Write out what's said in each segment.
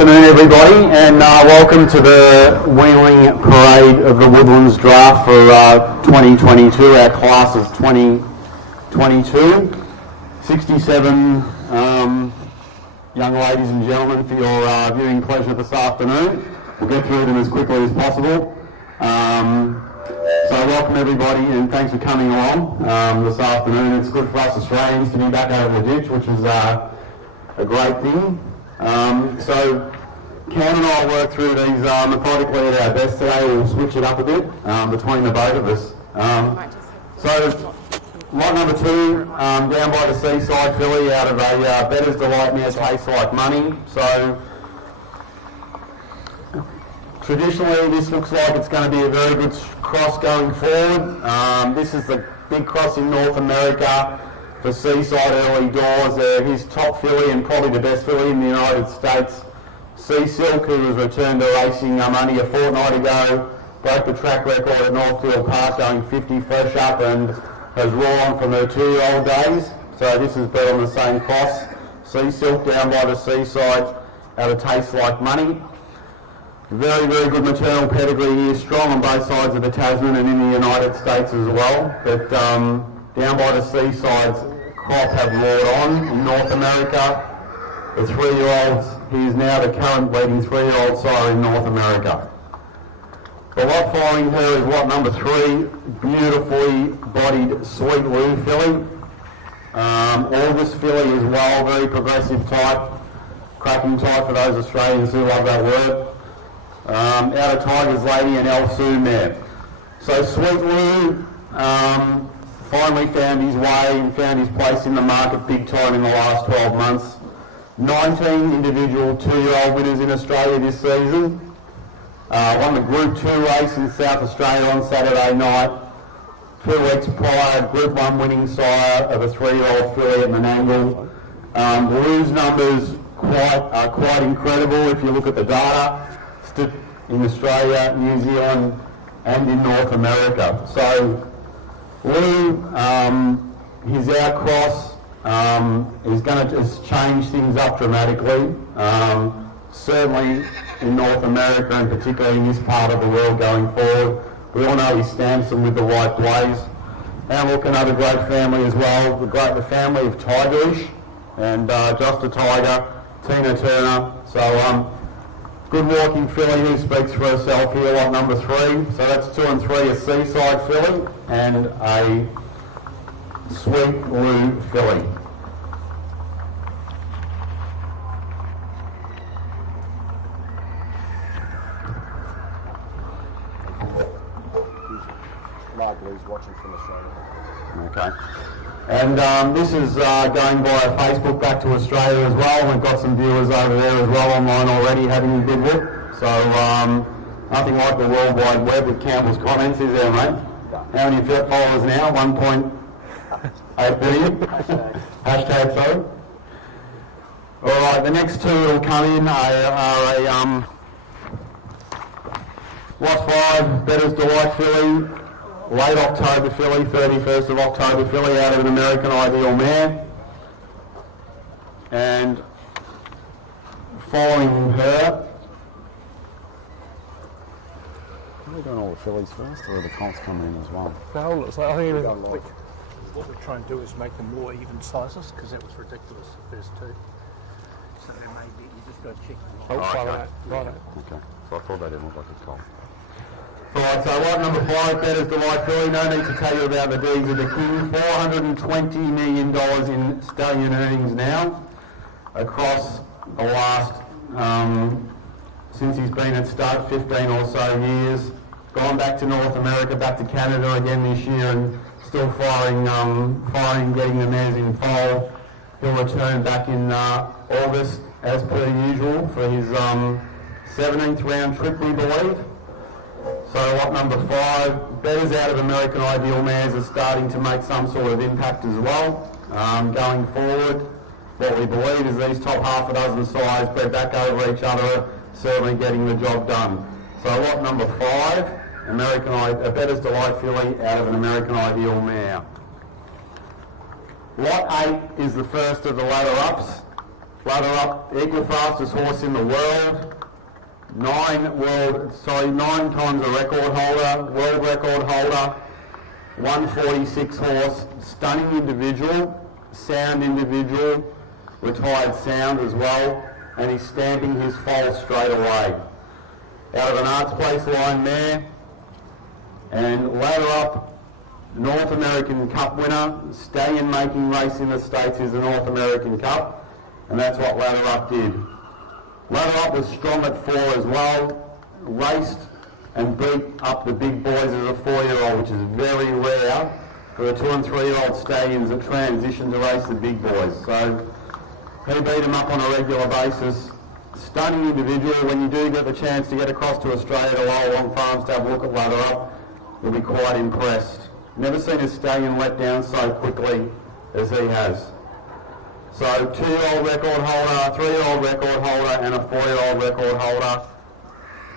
afternoon, everybody, and welcome to the Weanling Parade of the Woodlands draft for 2022, our class of 2022. 67 young ladies and gentlemen for your viewing pleasure this afternoon. We'll get through them as quickly as possible. So welcome everybody and thanks for coming along this afternoon. It's good for us Australians to be back out of the ditch, which is a great thing. So Cam and I will work through these methodically at our best today. We'll switch it up a bit between the both of us. So lot number 2, down by the seaside filly out of a Better's Delight mare, Tastes Like Money. So traditionally this looks like it's going to be a very good cross going forward. This is the big cross in North America for Seaside early doors. His top filly and probably the best filly in the United States, Sea Silk, who was returned to racing only a fortnight ago, broke the track record at Northfield Park going 50 fresh up and has roared from her 2-year-old days. So this is built on the same cross. Sea Silk down by the seaside out of Tastes Like Money. Very, very good maternal pedigree here, strong on both sides of the Tasman and in the United States as well. But down by the seaside's crop have roared on in North America. The 3-year-olds, he is now the current leading 3-year-old sire in North America. The lot following her is lot number 3, beautifully bodied Sweet Lou filly. August filly as well, very progressive type, cracking type for those Australians who love that word. Out of Tiger's Lady and El Sue mare. So Sweet Lou finally found his way and found his place in the market big time in the last 12 months. 19 individual 2-year-old winners in Australia this season. Won the Group 2 race in South Australia on Saturday night. 2 weeks prior, Group 1 winning sire of a 3-year-old filly at Menangle. Lou's numbers are quite incredible if you look at the data in Australia, New Zealand and in North America. So Lou, his outcross is going to just change things up dramatically. Certainly in North America and particularly in this part of the world going forward. We all know he stamps them with the right blaze. And look, another great family as well, the family of Tigerish and Just a Tiger, Tina Turner. So good walking filly who speaks for herself here, lot number 3. So that's 2 and 3, a Seaside filly and a Sweet Lou filly. Lou's watching from Australia. Okay. And this is going via Facebook back to Australia as well. We've got some viewers over there as well online already having a good look. So nothing like the World Wide Web with Campbell's comments, is there, mate? How many followers now? 1.8 billion? Hashtag so. All right, the next 2 that will come in are lot 5, Better's Delight filly. Late October filly, 31st of October filly out of an American Ideal mare. And following her... Are we doing all the fillies first or are the comps coming in as well? No, it's like, I think what we're trying to do is make them more even sizes because that was ridiculous, the first 2. So there may be, you just got to check them. Oh, okay. Right. Okay. So I thought they didn't look like a colt. Alright, so lot number 5, Better's Delight filly. No need to tell you about the deeds of the king. $420 million in stallion earnings now across the last, since he's been at stud, 15 or so years. Gone back to North America, back to Canada again this year and still firing, getting the mares in foal. He'll return back in August as per usual for his 17th round trip, we believe. So lot number 5, Better's out of American Ideal mares are starting to make some sort of impact as well. Going forward, what we believe is these top half a dozen sides bred back over each other, certainly getting the job done. So lot number 5, Better's Delight filly out of an American Ideal mare. Lot 8 is the first of the ladder ups. Ladder up, equal fastest horse in the world. 9 times a record holder, world record holder. 146 horse, stunning individual, sound individual, retired sound as well, and he's stamping his foal straight away. Out of an Arts Place line there, and ladder up, North American Cup winner, stallion making race in the States is the North American Cup, and that's what ladder up did. Ladder up was strong at 4 as well, raced and beat up the big boys as a 4-year-old, which is very rare for the 2 and 3-year-old stallions that transition to race the big boys. So he beat them up on a regular basis. Stunning individual. When you do get the chance to get across to Australia to Wollongong Farms to have a look at ladder up, you'll be quite impressed. Never seen a stallion let down so quickly as he has. So 2-year-old record holder, 3-year-old record holder and a 4-year-old record holder.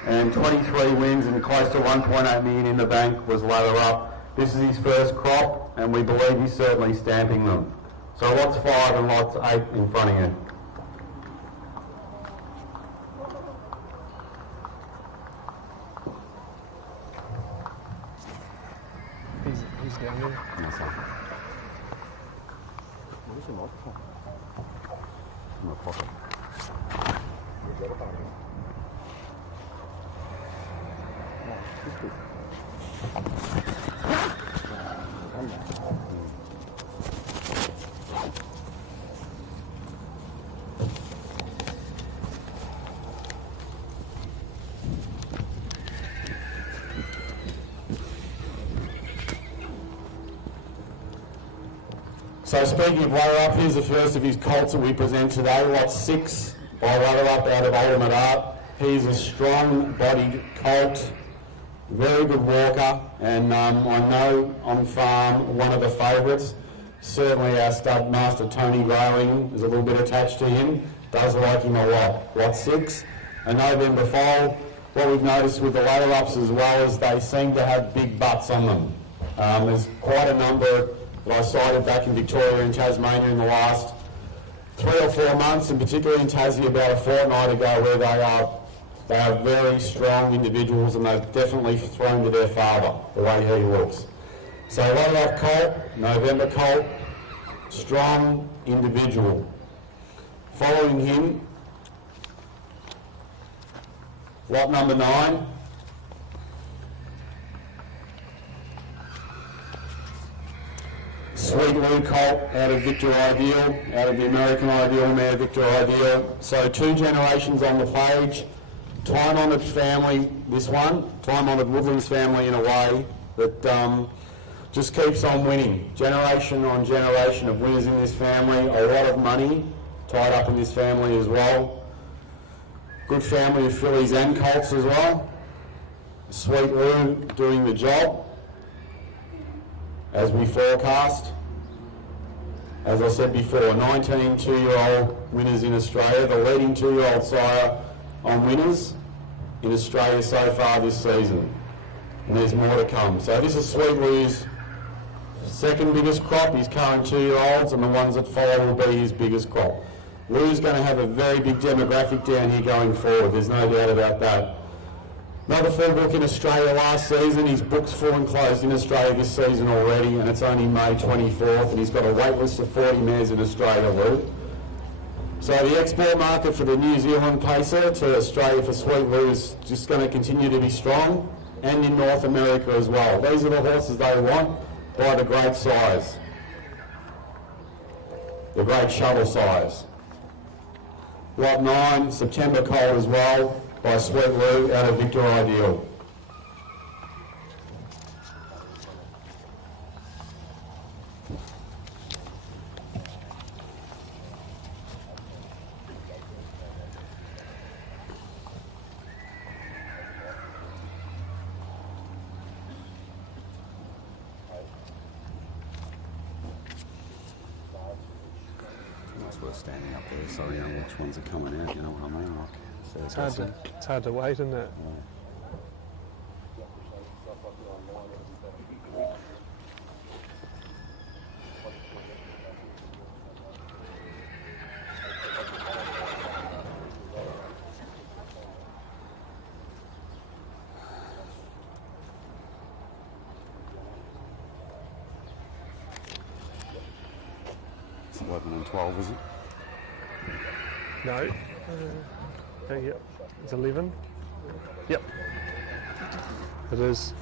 And 23 wins and close to 1.8 million in the bank was ladder up. This is his first crop and we believe he's certainly stamping them. So lots 5 and lots 8 in front of you. He's down there. Yes, sir. Where's your microphone? In my pocket. So speaking of ladder up, here's the first of his colts that we present today, lot 6 by ladder up out of Ultimate Art. He's a strong-bodied colt, very good walker, and I know on farm one of the favourites. Certainly our stud master Tony Weanling is a little bit attached to him, does like him a lot. Lot 6, a November foal. What we've noticed with the ladder ups as well is they seem to have big butts on them. There's quite a number that I sighted back in Victoria and Tasmania in the last 3 or 4 months, and particularly in Tassie about a fortnight ago, where they are very strong individuals and they've definitely thrown to their father, the way he looks. So ladder up colt, November colt, strong individual. Following him, lot number 9. Sweet Lou colt out of Victor Ideal, out of the American Ideal mare Victor Ideal. So 2 generations on the page. Time-honoured family, this one. Time-honoured Woodlands family in a way that just keeps on winning. Generation on generation of winners in this family. A lot of money tied up in this family as well. Good family of fillies and colts as well. Sweet Lou doing the job as we forecast. As I said before, 19 2-year-old winners in Australia, the leading 2-year-old sire on winners in Australia so far this season. And there's more to come. So this is Sweet Lou's second biggest crop, his current 2-year-olds, and the ones that follow will be his biggest crop. Lou's going to have a very big demographic down here going forward, there's no doubt about that. Another full book in Australia last season. His book's full and closed in Australia this season already, and it's only May 24th, and he's got a wait list of 40 mares in Australia, Lou. So the export market for the New Zealand Pacer to Australia for Sweet Lou is just going to continue to be strong, and in North America as well. These are the horses they want by the great size, the great shuttle size. Lot 9, September colt as well, by Sweet Lou out of Victor Ideal. That's worth standing up there, so you know which ones are coming out, you know what I mean? Like, so It's hard to wait, isn't it? 11 and 12, is it? No. Yep. It's 11. Yep. It is.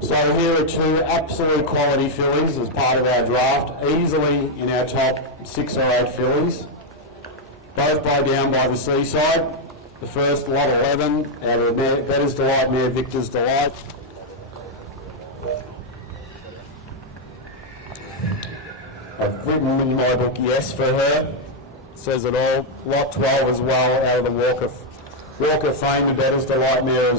So here are two absolute quality fillies as part of our draft, easily in our top 6 or 8 fillies. Both by down by the seaside. The first lot 11 out of Bettor's Delight mare Victor's Delight. I've written in my book yes for her. Says it all. Lot 12 as well out of the Walk of Fame of Bettor's Delight mare.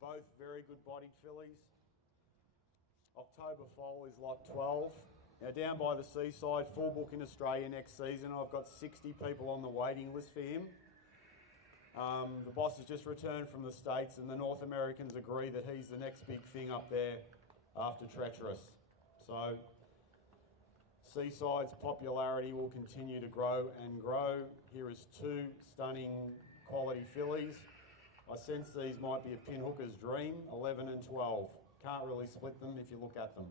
Both very good bodied fillies. October foal is lot 12. Now down by the seaside, full book in Australia next season. I've got 60 people on the waiting list for him. The boss has just returned from the States and the North Americans agree that he's the next big thing up there after Treacherous. So Seaside's popularity will continue to grow and grow. Here is two stunning quality fillies. I sense these might be a pinhooker's dream, 11 and 12. Can't really split them if you look at them.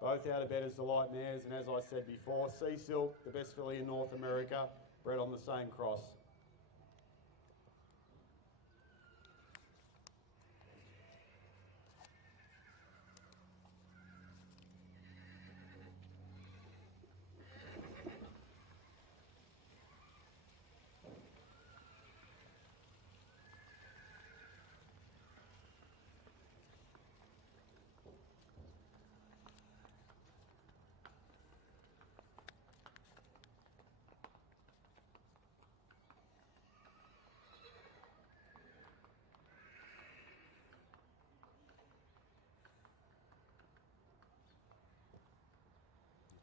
Both out of Bettor's Delight mares, and as I said before, Sea Silk, the best filly in North America, bred on the same cross.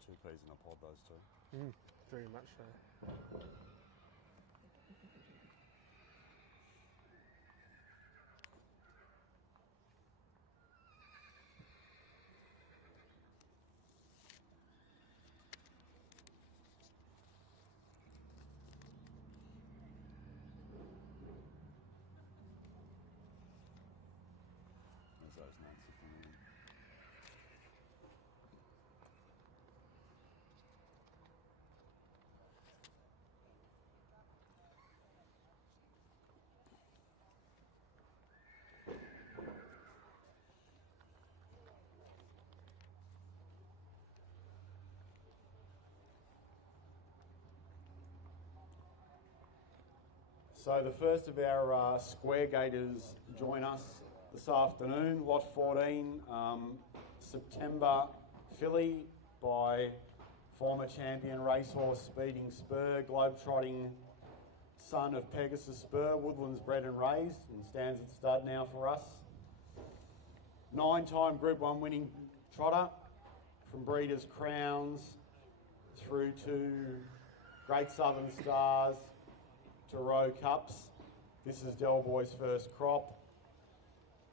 Two peas in a pod, those two. Very much so. There's those Nancy coming in. So the first of our square gators join us this afternoon. Lot 14, September filly by former champion racehorse Speeding Spur, globetrotting son of Pegasus Spur, Woodlands bred and raised, and stands at stud now for us. 9-time Group 1 winning trotter from Breeders' Crowns through to Great Southern Stars to Row Cups. This is Del Boy's first crop.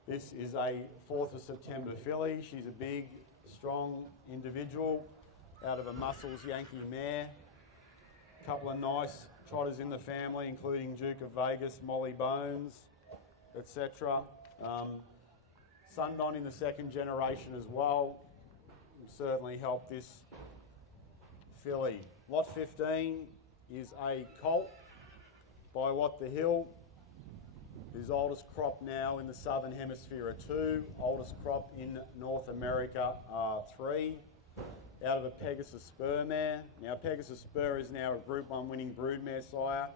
This is a 4th of September filly. She's a big, strong individual out of a Muscles Yankee mare. A couple of nice trotters in the family, including Duke of Vegas, Molly Bones, etc. Sundon in the second generation as well. Will certainly help this filly. Lot 15 is a colt by What the Hill. His oldest crop now in the Southern Hemisphere are 2, oldest crop in North America are 3, out of a Pegasus Spur mare. Now Pegasus Spur is now a Group 1 winning broodmare sire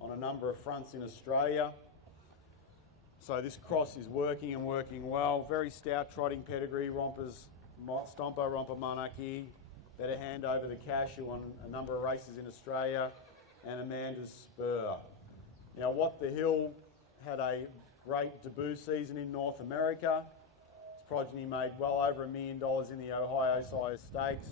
on a number of fronts in Australia. So this cross is working and working well. Very stout trotting pedigree, rompers, Stompo Romper Monarchy, Better Hand Over the Cashew on a number of races in Australia, and Amanda's Spur. Now What the Hill had a great debut season in North America. His progeny made well over $1 million in the Ohio Sire Stakes.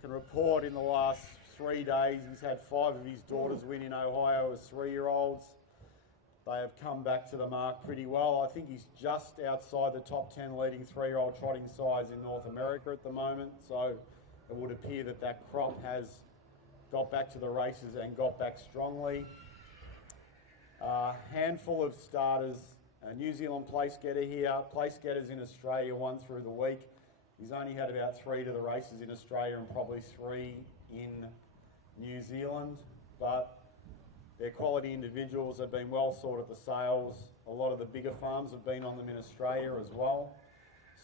Can report in the last 3 days he's had 5 of his daughters win in Ohio as 3-year-olds. They have come back to the mark pretty well. I think he's just outside the top 10 leading 3-year-old trotting sires in North America at the moment. So it would appear that that crop has got back to the races and got back strongly. Handful of starters A New Zealand place getter here. Place getters in Australia, one through the week. He's only had about 3 to the races in Australia and probably 3 in New Zealand, but they're quality individuals. They've been well sought at the sales. A lot of the bigger farms have been on them in Australia as well.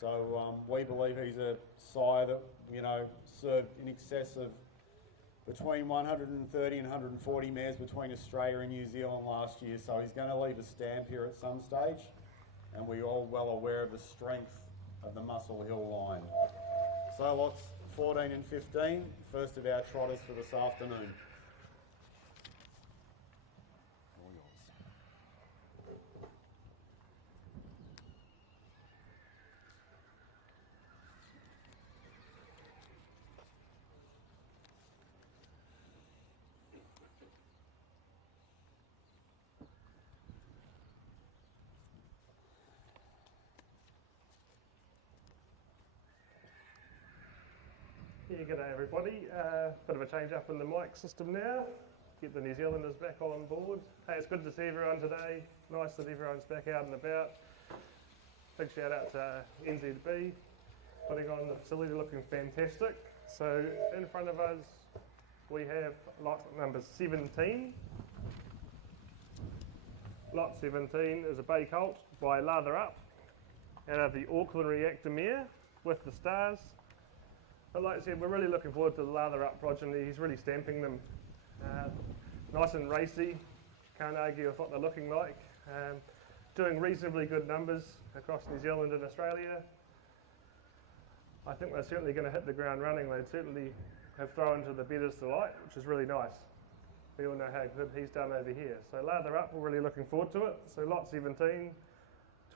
So we believe he's a sire that, you know, served in excess of between 130 and 140 mares between Australia and New Zealand last year. So he's going to leave a stamp here at some stage, and we're all well aware of the strength of the Muscle Hill line. So lots 14 and 15, first of our trotters for this afternoon. All yours. Yeah, g'day everybody. Bit of a change up in the mic system now. Get the New Zealanders back on board. Hey, it's good to see everyone today. Nice that everyone's back out and about. Big shout out to NZB, putting on the facility looking fantastic. So in front of us we have lot number 17. Lot 17 is a bay colt by Lather Up out of the Auckland Reactor mare with the stars. But like I said, we're really looking forward to the Lather Up progeny. He's really stamping them. Nice and racy, can't argue with what they're looking like. Doing reasonably good numbers across New Zealand and Australia. I think they're certainly going to hit the ground running. They certainly have thrown to the betters delight, which is really nice. We all know how good he's done over here. So Lather Up, we're really looking forward to it. So lot 17,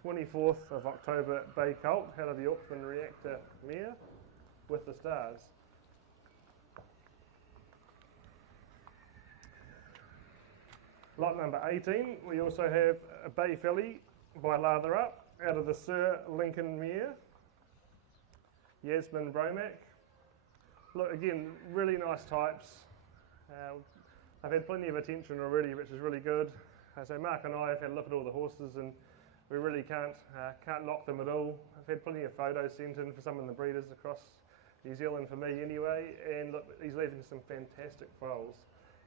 24th of October, bay colt out of the Auckland Reactor mare with the stars. Lot number 18, we also have a bay filly by Lather Up out of the Sir Lincoln mare, Yasmin Bromack. Look, again, really nice types. I've had plenty of attention already, which is really good. So Mark and I have had a look at all the horses, and we really can't knock them at all. I've had plenty of photos sent in for some of the breeders across New Zealand for me anyway, and look, he's leaving some fantastic foals.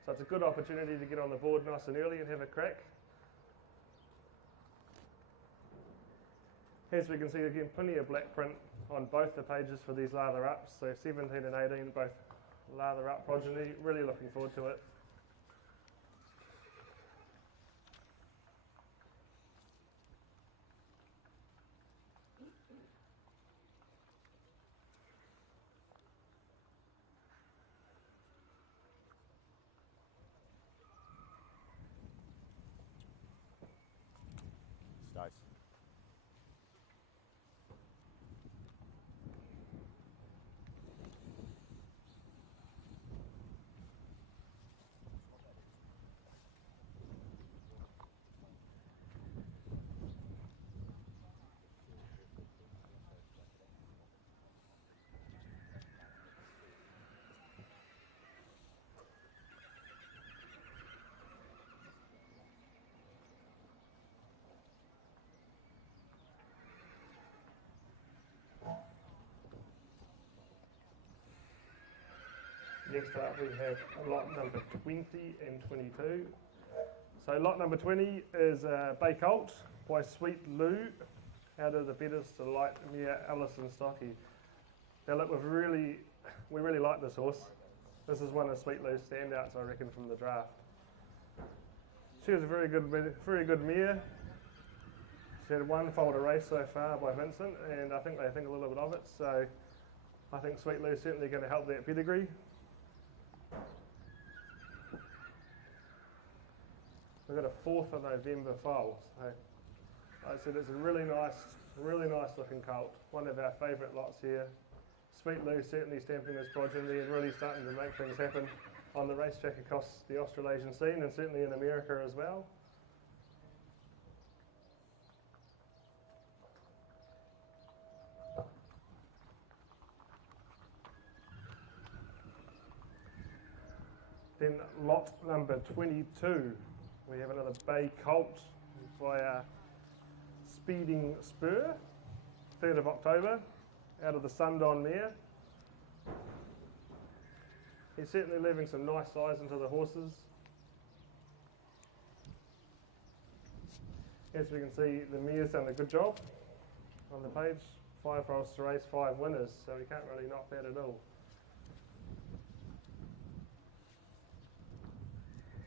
So it's a good opportunity to get on the board nice and early and have a crack. As we can see again, plenty of black print on both the pages for these Lather Ups, so 17 and 18, both Lather Up progeny, really looking forward to it. Stace. Next up we have lot number 20 and 22. So lot number 20 is Bay Colt by Sweet Lou out of the Betters Delight mare Alison Stocky. Now look, we really like this horse. This is one of Sweet Lou's standouts, I reckon, from the draft. She was a very good mare. She had one foal to race so far by Vincent, and I think they think a little bit of it, so I think Sweet Lou's certainly going to help that pedigree. We've got a 4th of November foal. So like I said, it's a really nice looking colt. One of our favourite lots here. Sweet Lou certainly stamping this progeny and really starting to make things happen on the racetrack across the Australasian scene, and certainly in America as well. Then lot number 22, we have another bay colt by Speeding Spur, 3rd of October, out of the Sundon mare. He's certainly leaving some nice size into the horses. As we can see, the mare's done a good job on the page. 5 foals to race, 5 winners, so we can't really knock that at all.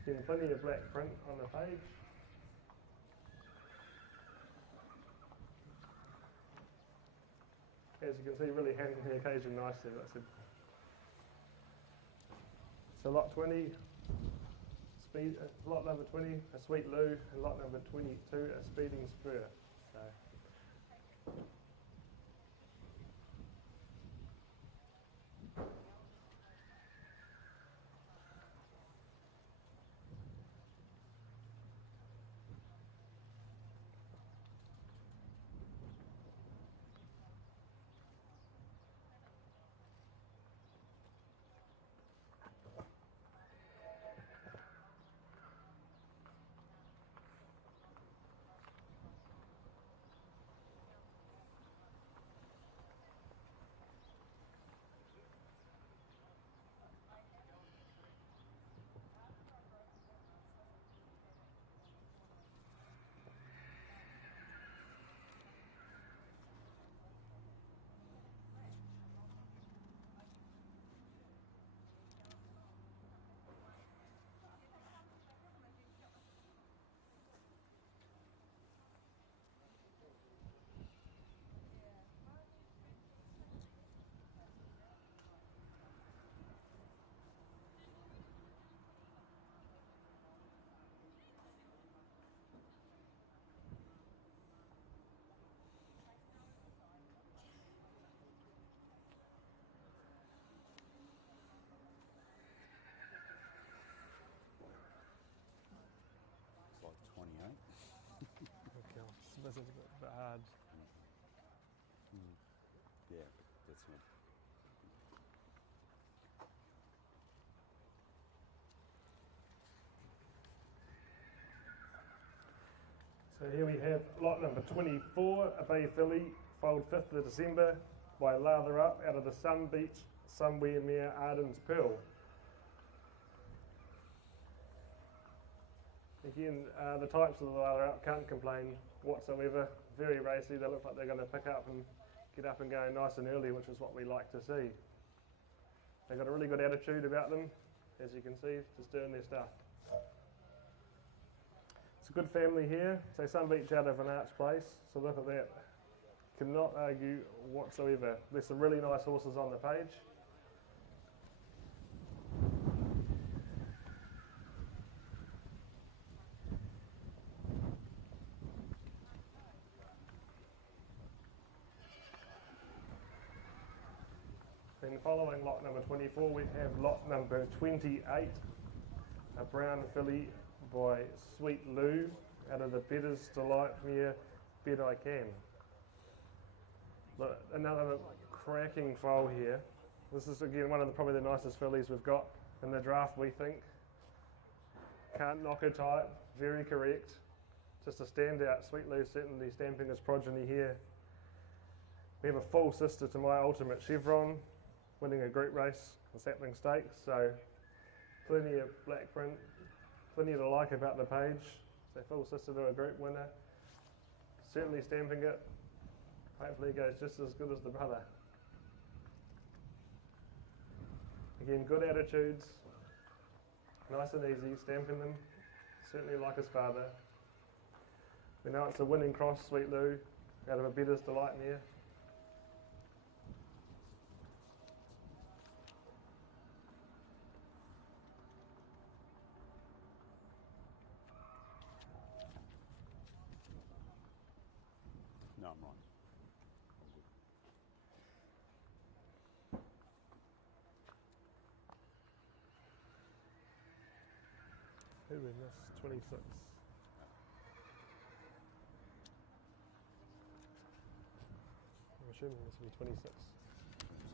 Getting plenty of black print on the page. As you can see, really handling the occasion nicely. That's it. So lot 20, lot number 20, a Sweet Lou, and lot number 22, a Speeding Spur. So. It's like 28. Okay, this is a bit hard. Yeah, that's him. So here we have lot number 24, a Bay Filly, foaled 5th of December by Lather Up out of the Sun Beach Somewhere mare Arden's Pearl. Again, the types of the Lather Up can't complain whatsoever. Very racy, they look like they're going to pick up and get up and go nice and early, which is what we like to see. They've got a really good attitude about them, as you can see, just doing their stuff. It's a good family here. So Sun Beach out of an Arch Place, so look at that. Cannot argue whatsoever. There's some really nice horses on the page. Then following lot number 24, we have lot number 28, a brown filly by Sweet Lou out of the Better's Delight mare Bet I Can. Look, another cracking foal here. This is again one of probably the nicest fillies we've got in the draft, we think. Can't knock her type, very correct. Just a standout. Sweet Lou certainly stamping his progeny here. We have a full sister to my ultimate Chevron, winning a group race, the Sapling Stakes, so plenty of black print, plenty to like about the page. So full sister to a group winner, certainly stamping it. Hopefully it goes just as good as the brother. Again, good attitudes, nice and easy, stamping them, certainly like his father. We know it's a winning cross, Sweet Lou, out of a Better's Delight mare. No, I'm right. Who in this? 26. I'm assuming this will be 26.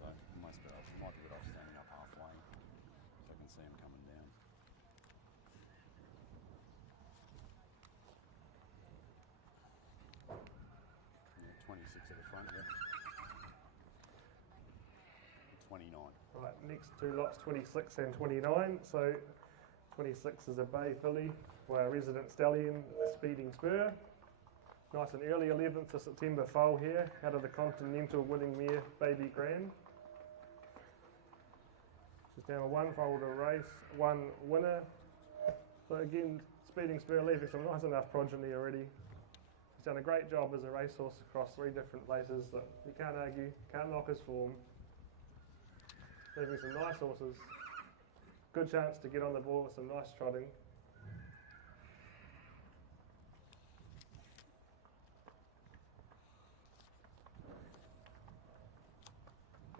So might be good off standing up halfway, so I can see him coming down. 29. Right, next two lots, 26 and 29. So 26 is a Bay filly by a resident stallion, Speeding Spur. Nice and early, 11th of September foal here, out of the Continental winning mare, Baby Grand. She's down a one foal to race, one winner. So again, Speeding Spur leaving some nice enough progeny already. He's done a great job as a racehorse across 3 different places that you can't argue, can't knock his form. Leaving some nice horses. Good chance to get on the board with some nice trotting.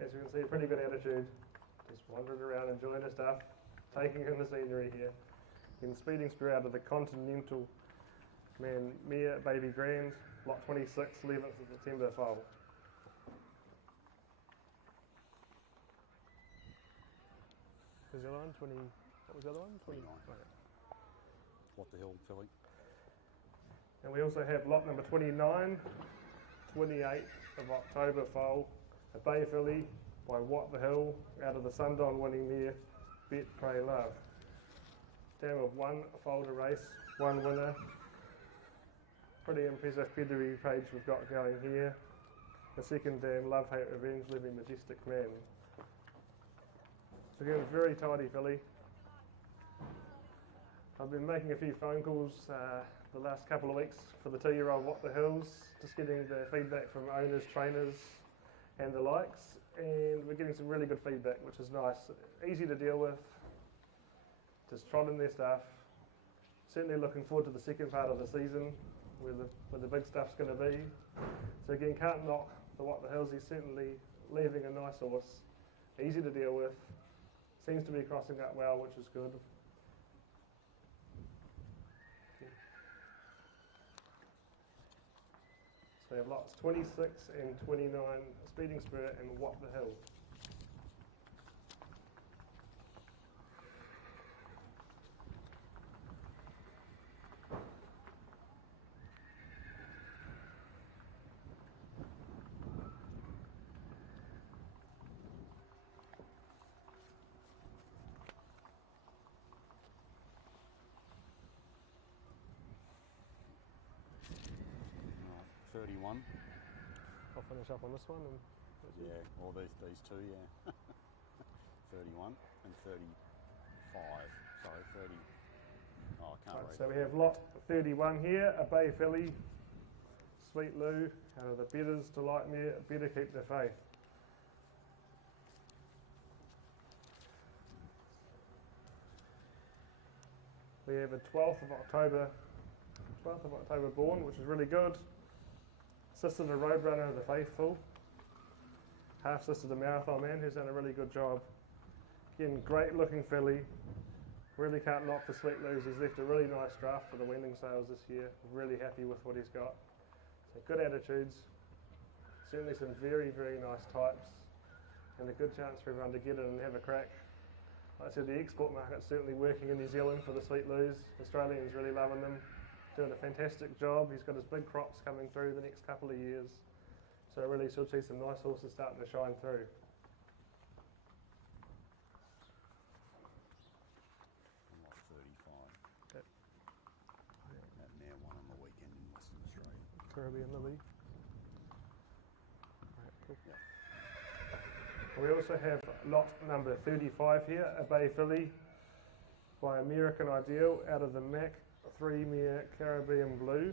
As you can see, pretty good attitude. Just wandering around, enjoying the stuff, taking in the scenery here. In Speeding Spur out of the Continental mare, Baby Grand, lot 26, 11th of September foal. Who's the other one? 20. What was the other one? 29. Okay. What the hell, filly? And we also have lot number 29, 28th of October foal, a Bay filly by What the Hill out of the Sundown winning mare, Bet Pray Love. Dam of one foal to race, one winner. Pretty impressive pedigree page we've got going here. The second dam, Love Hate Revenge, Living Majestic Man. So again, very tidy filly. I've been making a few phone calls the last couple of weeks for the 2-year-old What the Hills, just getting the feedback from owners, trainers and the likes, and we're getting some really good feedback, which is nice. Easy to deal with, just trotting their stuff. Certainly looking forward to the second part of the season where the big stuff's going to be. So again, can't knock the What the Hills. He's certainly leaving a nice horse, easy to deal with, seems to be crossing up well, which is good. So we have lots 26 and 29, Speeding Spur and What the Hill. Right, 31. I'll finish up on this one. And Yeah, or these two, yeah. 31 and 35. Sorry, 30. Oh, I can't right, read. so we have lot 31 here, a Bay filly, Sweet Lou, out of the Betters to Light Mare, Better Keep the Faith. We have a 12th of October born, which is really good. Sister to Roadrunner of the Faithful. Half sister to Marathon Man, who's done a really good job. Again, great looking filly. Really can't knock the Sweet Lose. He's left a really nice draft for the Weanling sales this year. Really happy with what he's got. So good attitudes. Certainly some very, very nice types. And a good chance for everyone to get in and have a crack. Like I said, the export market's certainly working in New Zealand for the Sweet Lose. Australians really loving them. Doing a fantastic job. He's got his big crops coming through the next couple of years. So really should see some nice horses starting to shine through. I'm like 35. Yep. That mare won on the weekend in Western Australia. Caribbean Lily. Right, cool. Yep. We also have lot number 35 here, a Bay filly by American Ideal out of the Mac 3 mare Caribbean Blue.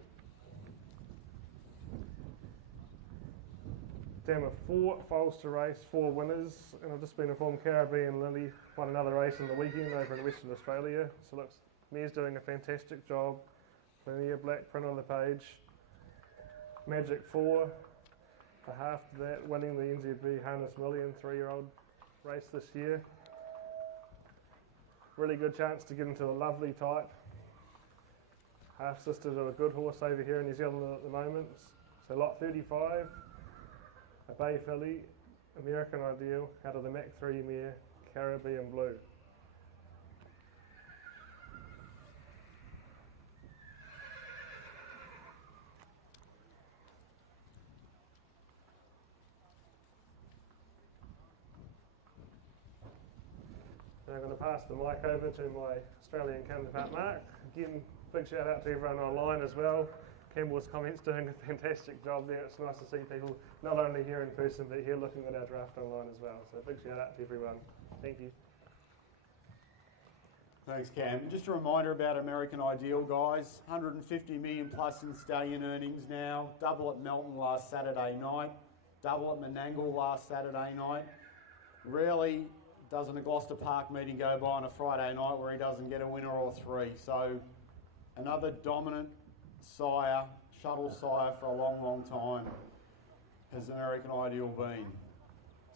Dam of 4 foals to race, 4 winners, and I've just been informed Caribbean Lily won another race on the weekend over in Western Australia. So looks, mare's doing a fantastic job. Linear black print on the page. Magic 4, for half to that, winning the NZB Harness Million 3-year-old race this year. Really good chance to get into a lovely type. Half sister to a good horse over here in New Zealand at the moment. So lot 35, a Bay filly, American Ideal, out of the Mac 3 mare, Caribbean Blue. I'm going to pass the mic over to my Australian counterpart, Mark. Again, big shout out to everyone online as well. Campbell's comments doing a fantastic job there. It's nice to see people not only here in person but here looking at our draft online as well. So big shout out to everyone. Thank you. Thanks, Cam. Just a reminder about American Ideal, guys. 150 million plus in stallion earnings now. Double at Melton last Saturday night. Double at Menangle last Saturday night. Rarely doesn't a Gloucester Park meeting go by on a Friday night where he doesn't get a winner or three. So another dominant sire, shuttle sire for a long, long time has American Ideal been.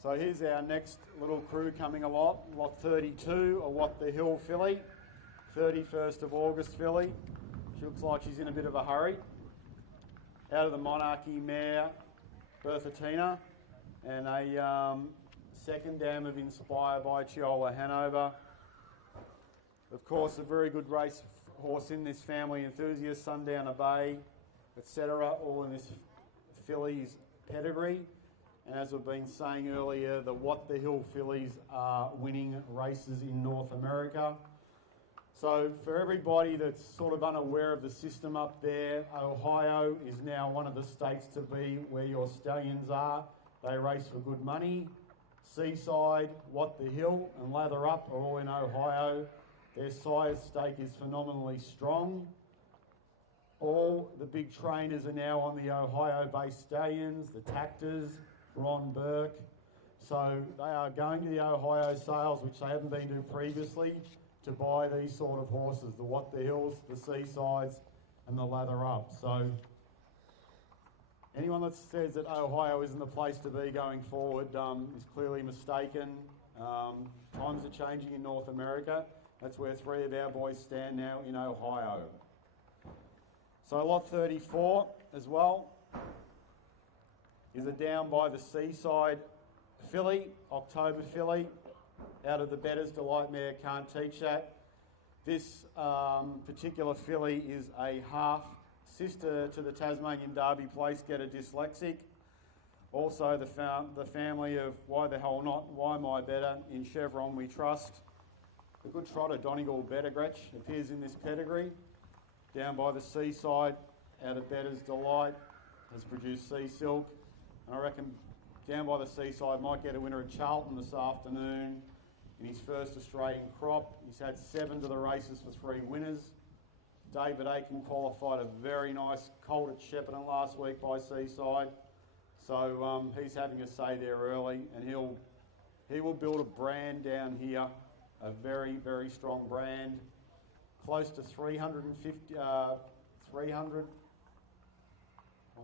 So here's our next little crew coming along. Lot 32, a What the Hill filly. 31st of August filly. She looks like she's in a bit of a hurry. Out of the Monarchy mare, Berthatina. And a second dam of Inspire by Chiola Hanover. Of course, a very good race horse in this family, Enthusiast, Sundowner Bay, etc. All in this filly's pedigree. And as we've been saying earlier, the What the Hill fillies are winning races in North America. So for everybody that's sort of unaware of the system up there, Ohio is now one of the states to be where your stallions are. They race for good money. Seaside, What the Hill and Lather Up are all in Ohio. Their sire stake is phenomenally strong. All the big trainers are now on the Ohio-based stallions, the Tactors, Ron Burke. So they are going to the Ohio sales, which they haven't been to previously, to buy these sort of horses, the What the Hills, the Seasides and the Lather Up. So anyone that says that Ohio isn't the place to be going forward is clearly mistaken. Times are changing in North America. That's where three of our boys stand now in Ohio. So lot 34 as well is a Down by the Seaside filly, October filly, out of the Bettor's Delight mare, Can't Teach That. This particular filly is a half sister to the Tasmanian Derby place getter Dyslexic. Also the family of Why the Hell Not, Why My Better, in Chevron We Trust. The good trotter Donegal Bettergretch appears in this pedigree. Down by the Seaside, out of Bettor's Delight, has produced Sea Silk. And I reckon Down by the Seaside might get a winner at Charlton this afternoon in his first Australian crop. He's had 7 to the races for 3 winners. David Aiken qualified a very nice colt at Shepparton last week by Seaside. So he's having a say there early, and he will build a brand down here, a very, very strong brand. Close to 350, 300.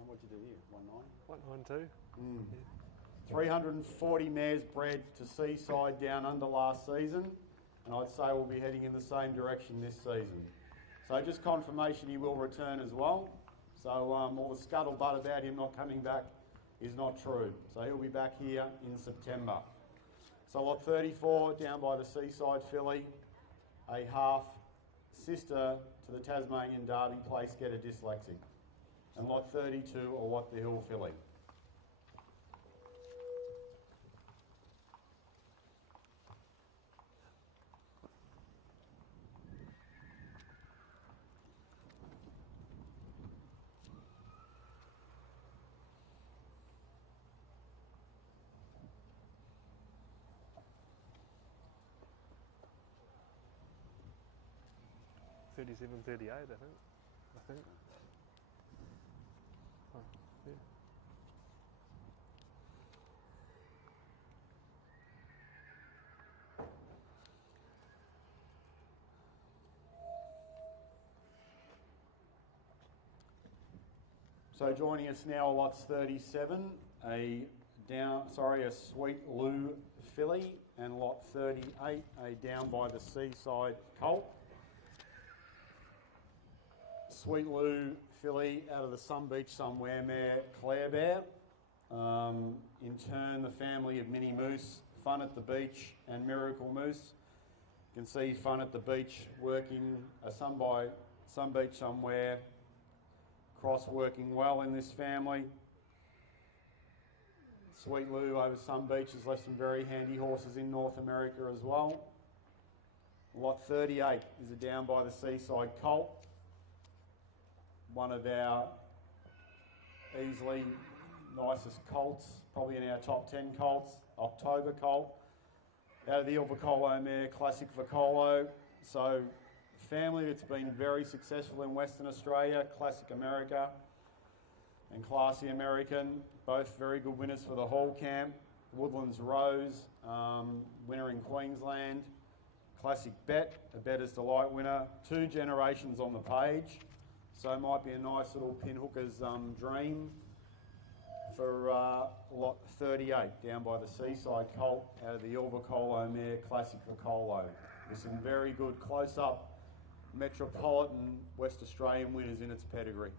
What'd you do here? 1.9? 192. 340 mares bred to Seaside down under last season, and I'd say we'll be heading in the same direction this season. So just confirmation he will return as well. So all the scuttlebutt about him not coming back is not true. So he'll be back here in September. So lot 34, Down by the Seaside filly, a half sister to the Tasmanian Derby place getter Dyslexic. And lot 32, or What the Hill filly. $37.38, I think. Oh, yeah. So joining us now, lots 37, a Sweet Lou filly, and lot 38, a Down by the Seaside colt. Sweet Lou filly out of the Some Beach Somewhere mare, Claire Bear. In turn, the family of Mini Moose, Fun at the Beach and Miracle Moose. You can see Fun at the Beach working Some Beach Somewhere cross working well in this family. Sweet Lou over Some Beach has left some very handy horses in North America as well. Lot 38 is a down by the seaside colt. One of our easily nicest colts, probably in our top 10 colts. October colt, out of the Il Vicolo mare, Classic Vicolo. So, family that's been very successful in Western Australia, Classic America and Classy American, both very good winners for the Hall Camp. Woodlands Rose, winner in Queensland. Classic Bet, a Better's Delight winner. 2 generations on the page, so it might be a nice little pinhooker's dream for lot 38 down by the seaside colt out of the Il Vicolo mare, Classic Vicolo, with some very good close-up metropolitan West Australian winners in its pedigree.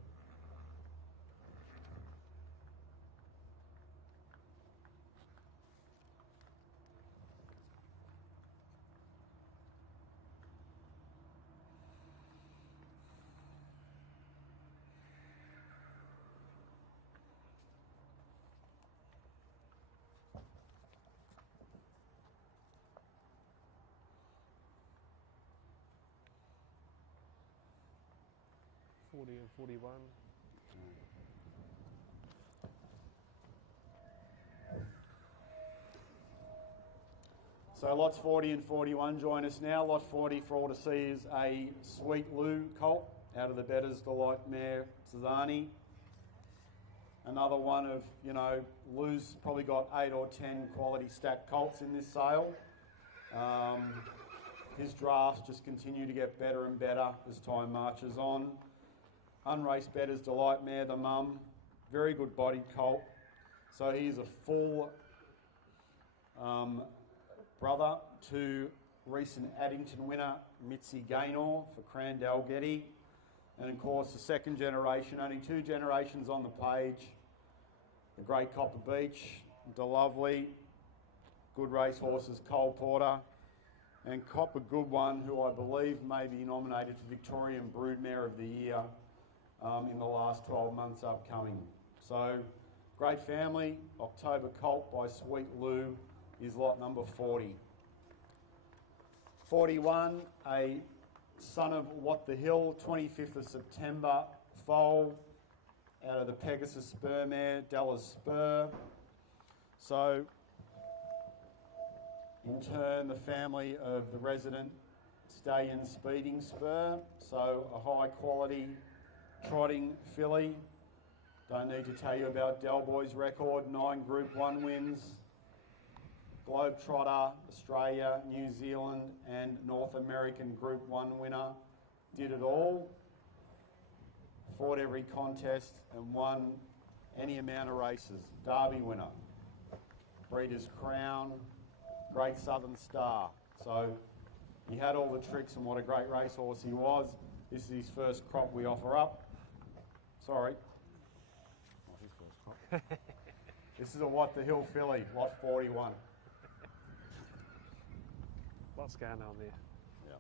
And 41. So lots 40 and 41 join us now. Lot 40 for all to see is a Sweet Lou colt out of the Better's Delight mare, Suzani. Another one of, Lou's probably got 8 or 10 quality stacked colts in this sale. His drafts just continue to get better and better as time marches on. Unraced Better's Delight mare, the mum, very good bodied colt. So he's a full brother to recent Addington winner Mitzi Gaynor for Crandell Getty. And of course the second generation, only 2 generations on the page. The Great Copper Beach, DeLovely, good race horses, Cole Porter, and Copper Goodone, who I believe may be nominated for Victorian Broodmare of the Year in the last 12 months upcoming. So, great family. October Colt by Sweet Lou is lot number 40. 41, a son of What the Hill, 25th of September, foal, out of the Pegasus Spur mare, Della's Spur. So, in turn, the family of the resident Stallion Speeding Spur. So, a high quality trotting filly. Don't need to tell you about Del Boy's record, 9 Group 1 wins. Globetrotter, Australia, New Zealand and North American Group 1 winner. Did it all. Fought every contest and won any amount of races. Derby winner. Breeders' Crown. Great Southern Star. So he had all the tricks and what a great racehorse he was. This is his first crop we offer up. Sorry. Not his first crop. This is a What the Hill filly, lot 41. What's going on there? Yeah.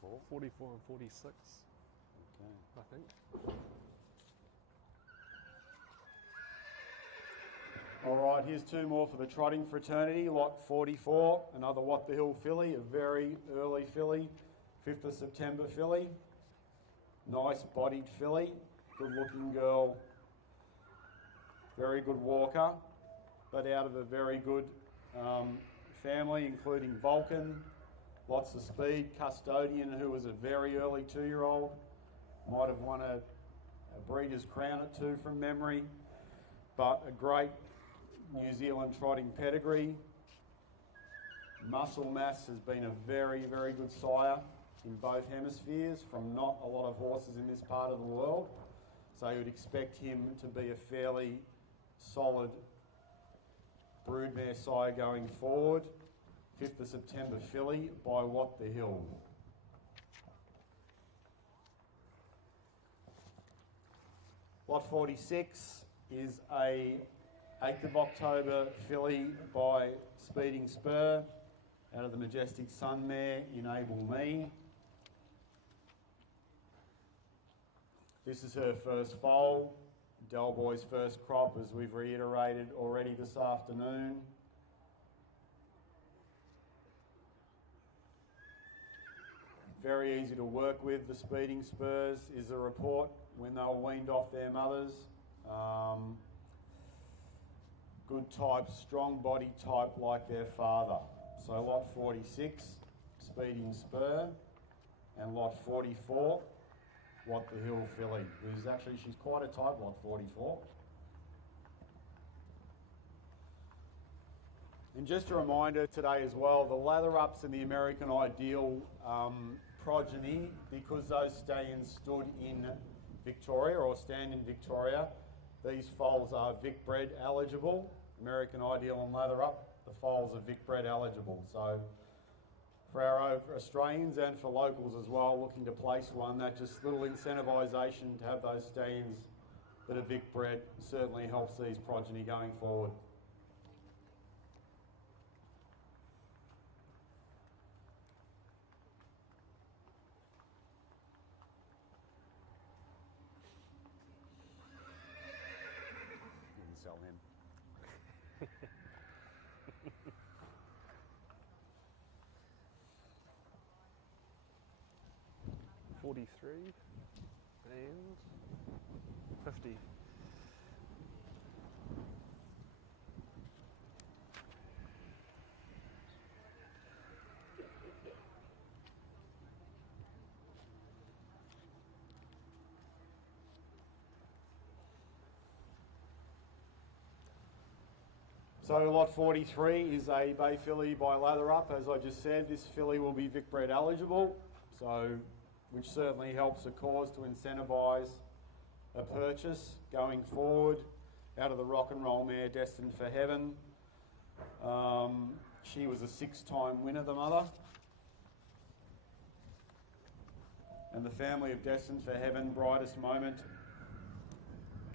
Four. 44 and 46, Okay. I think. All right, here's 2 more for the trotting fraternity. Lot 44, another What the Hill filly, a very early filly, 5th of September filly. Nice bodied filly, good looking girl, very good walker, but out of a very good family, including Vulcan. Lots of speed. Custodian, who was a very early 2-year-old, might have won a Breeders' Crown at 2 from memory, but a great New Zealand trotting pedigree. Muscle Mass has been a very, very good sire. in both hemispheres from not a lot of horses in this part of the world. So you would expect him to be a fairly solid broodmare sire going forward. 5th of September filly by What the Hill. Lot 46 is a 8th of October filly by Speeding Spur out of the Majestic Sun mare, Enable Me. This is her first foal, Del Boy's first crop, as we've reiterated already this afternoon. Very easy to work with, the Speeding Spurs, is the report when they were weaned off their mothers. Good type, strong body type like their father. So lot 46, Speeding Spur, and lot 44, What the Hill filly, who's actually, she's quite a type, lot 44. And just a reminder today as well, the lather ups and the American Ideal progeny, because those stallions stood in Victoria or stand in Victoria, these foals are Vic bred eligible. American Ideal and lather up, the foals are Vic bred eligible. So for our Australians and for locals as well looking to place one, that just little incentivisation to have those stallions that are Vic bred certainly helps these progeny going forward. You can sell him. 43 and 50. So lot 43 is a bay filly by Lather Up. As I just said, this filly will be Vic bred eligible, so which certainly helps the cause to incentivise a purchase going forward. Out of the rock and roll mare Destined for Heaven. She was a 6-time winner, the mother. And the family of Destined for Heaven, brightest moment.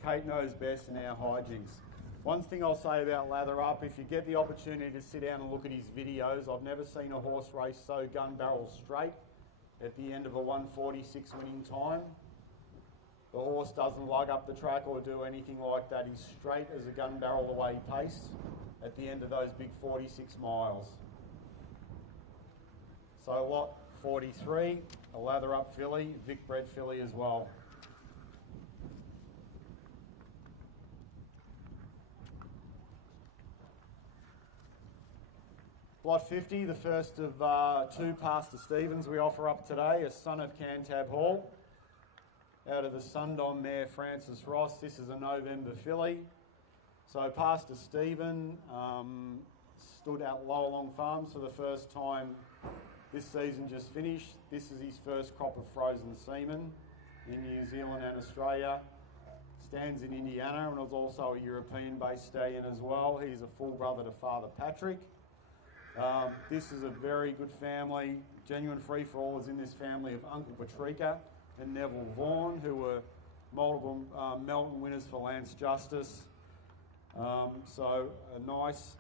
Kate knows best in our hijinks. One thing I'll say about Lather Up, if you get the opportunity to sit down and look at his videos, I've never seen a horse race so gun barrel straight at the end of a 1:46 winning time. The horse doesn't lug up the track or do anything like that. He's straight as a gun barrel away pace at the end of those big 46 miles. So lot 43, a Lather Up filly, Vic bred filly as well. Lot 50, the first of 2 Pastor Stevens we offer up today, a son of Cantab Hall, out of the Sundom mare Francis Ross. This is a November filly. So Pastor Stephen stood at Lowalong Farms for the first time this season just finished. This is his first crop of frozen semen in New Zealand and Australia. Stands in Indiana and is also a European-based stallion as well. He's a full brother to Father Patrick. This is a very good family. Genuine free-for-allers in this family of Uncle Patrika and Neville Vaughan, who were multiple Melton winners for Lance Justice. So a nice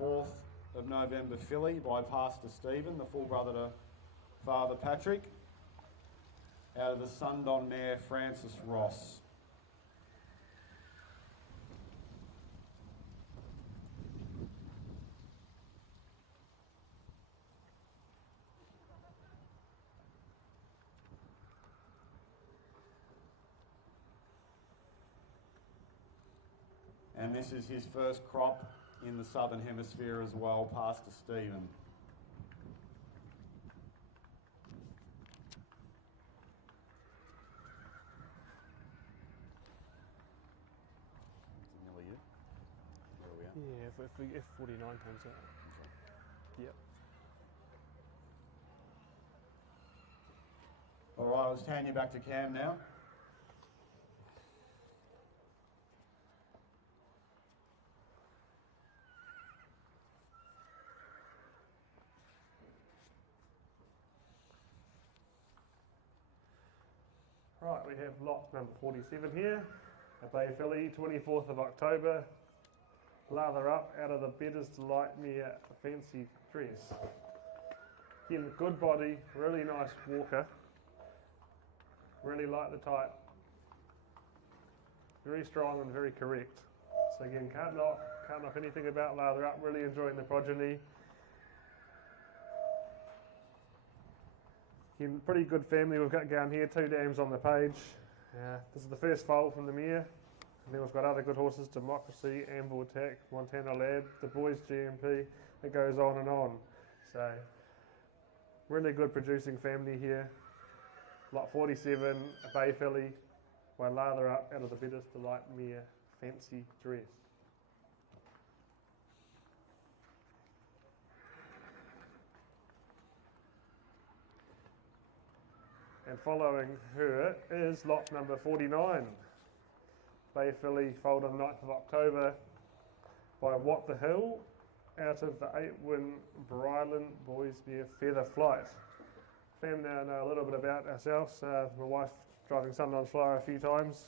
4th of November filly by Pastor Stephen, the full brother to Father Patrick, out of the Sundon mare Francis Ross. And this is his first crop in the Southern Hemisphere as well, Pastor Stephen. Nearly you. Where are we at? Yeah, if 49 comes out. Okay. Yep. I'll just hand you back to Cam now. Right, we have lot number 47 here, a Bay filly, 24th of October, lather up out of the Better's Delight Mare Fancy Dress. Again, good body, really nice walker, really like the type, very strong and very correct. So again, can't knock anything about lather up, really enjoying the progeny. Pretty good family we've got going here, 2 dams on the page. This is the first foal from the mare. And then we've got other good horses, Democracy, Amble Attack, Montana Lab, the Boys GMP, it goes on and on. So, really good producing family here. Lot 47, a Bay filly, by lather up out of the Better's Delight Mare Fancy Dress. And following her is lot number 49, Bay filly, foaled on 9th of October by What the Hill, out of the 8-win Brylan Boys Mare Feather Flight. Family I know a little bit about ourselves. My wife driving Sundown Flyer a few times.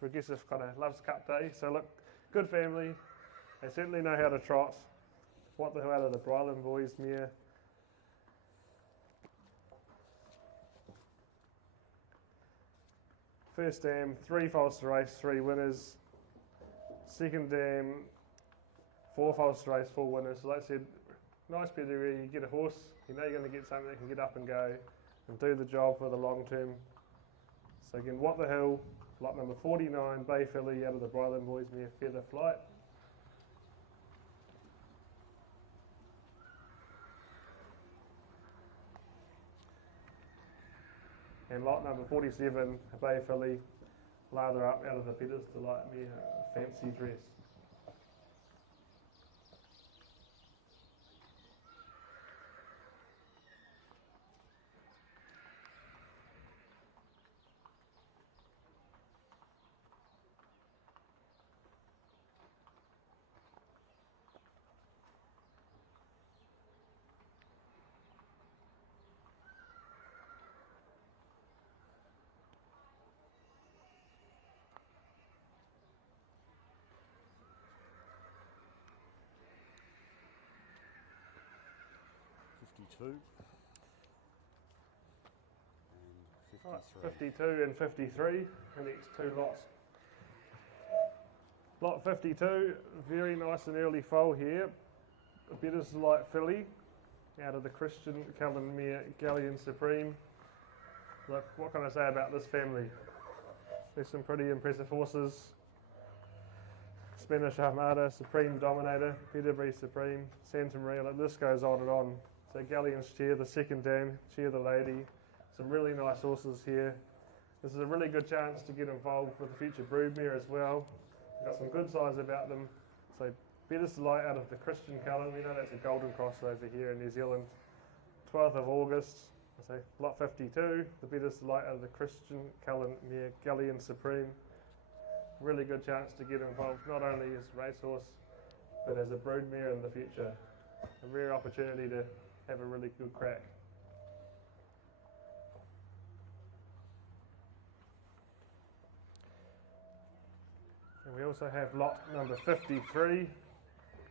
Progressive kind of loves Cup Day. So look, good family. They certainly know how to trot. What the Hill out of the Brylan Boys Mare. First dam, 3 foals to race, 3 winners. Second dam, 4 foals to race, 4 winners. So like I said, nice pedigree. You get a horse, you know you're going to get something that can get up and go and do the job for the long term. So again, What the Hill, lot number 49, Bay filly out of the Brylan Boys Mare Feather Flight. And lot number 47, a Bay filly, lather up out of the Better's Delight Mare Fancy Dress. And Right, 53. 52 and 53, the next 2 lots. Lot 52, very nice and early foal here. A Better's Delight filly out of the Christian Cullen Mare Galleon Supreme. Look, what can I say about this family? There's some pretty impressive horses. Spanish Armada, Supreme Dominator, Peterbury Supreme, Santa Maria, the list goes on and on. So Galleon's Chair, the second dam, Chair the Lady. Some really nice horses here. This is a really good chance to get involved with the future broodmare as well. We've got some good size about them. So Better's Delight out of the Christian Cullen. We know that's a golden cross over here in New Zealand. 12th of August. So lot 52, the Better's Delight out of the Christian Cullen Mare Galleon Supreme. Really good chance to get involved not only as a racehorse but as a broodmare in the future. A rare opportunity to have a really good crack. And we also have lot number 53,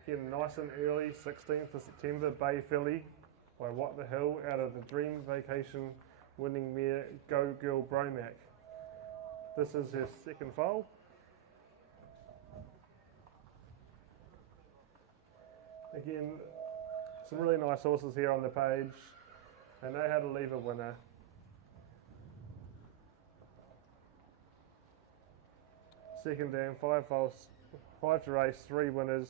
again nice and early, 16th of September, Bay filly by What the Hill out of the Dream Vacation winning mare Go Girl Bromac. This is her second foal. Again, some really nice horses here on the page. They know how to leave a winner. Second dam, 5 foals, 5 to race, 3 winners.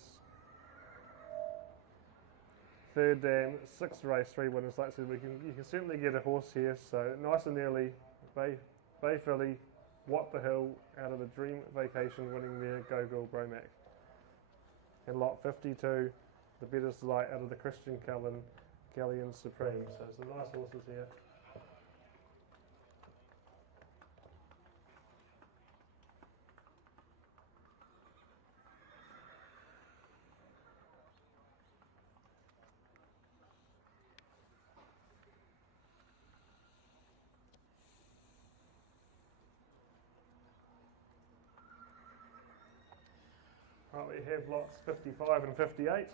Third dam, 6 to race, 3 winners. Like I said, you can certainly get a horse here. So nice and early, Bay filly, What the Hill out of the Dream Vacation winning mare Go Girl Bromac. And lot 52, the Better's Delight out of the Christian Cullen Galleon Supreme. So some nice horses here. Right, we have lots 55 and 58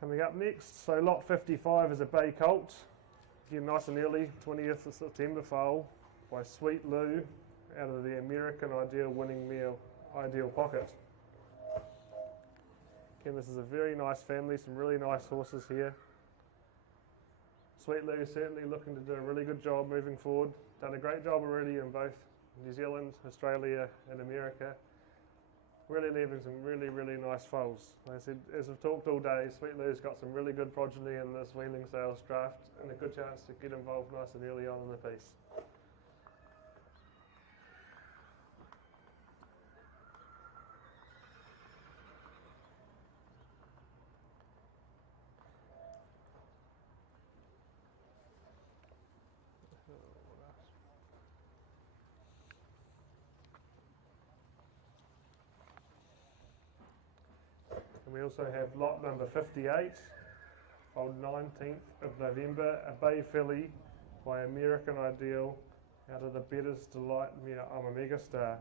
coming up next. So lot 55 is a bay colt. Again, nice and early, 20th of September foal by Sweet Lou out of the American Ideal winning mare Ideal Pocket. Again, this is a very nice family, some really nice horses here. Sweet Lou is certainly looking to do a really good job moving forward. Done a great job already in both New Zealand, Australia and America. Really leaving some really, really nice foals. Like I said, as I've talked all day, Sweet Lou's got some really good progeny in this Weanling sales draft and a good chance to get involved nice and early on in the piece. And we also have lot number 58, on 19th of November, a bay filly by American Ideal out of the Bettor's Delight mare I'm a Megastar.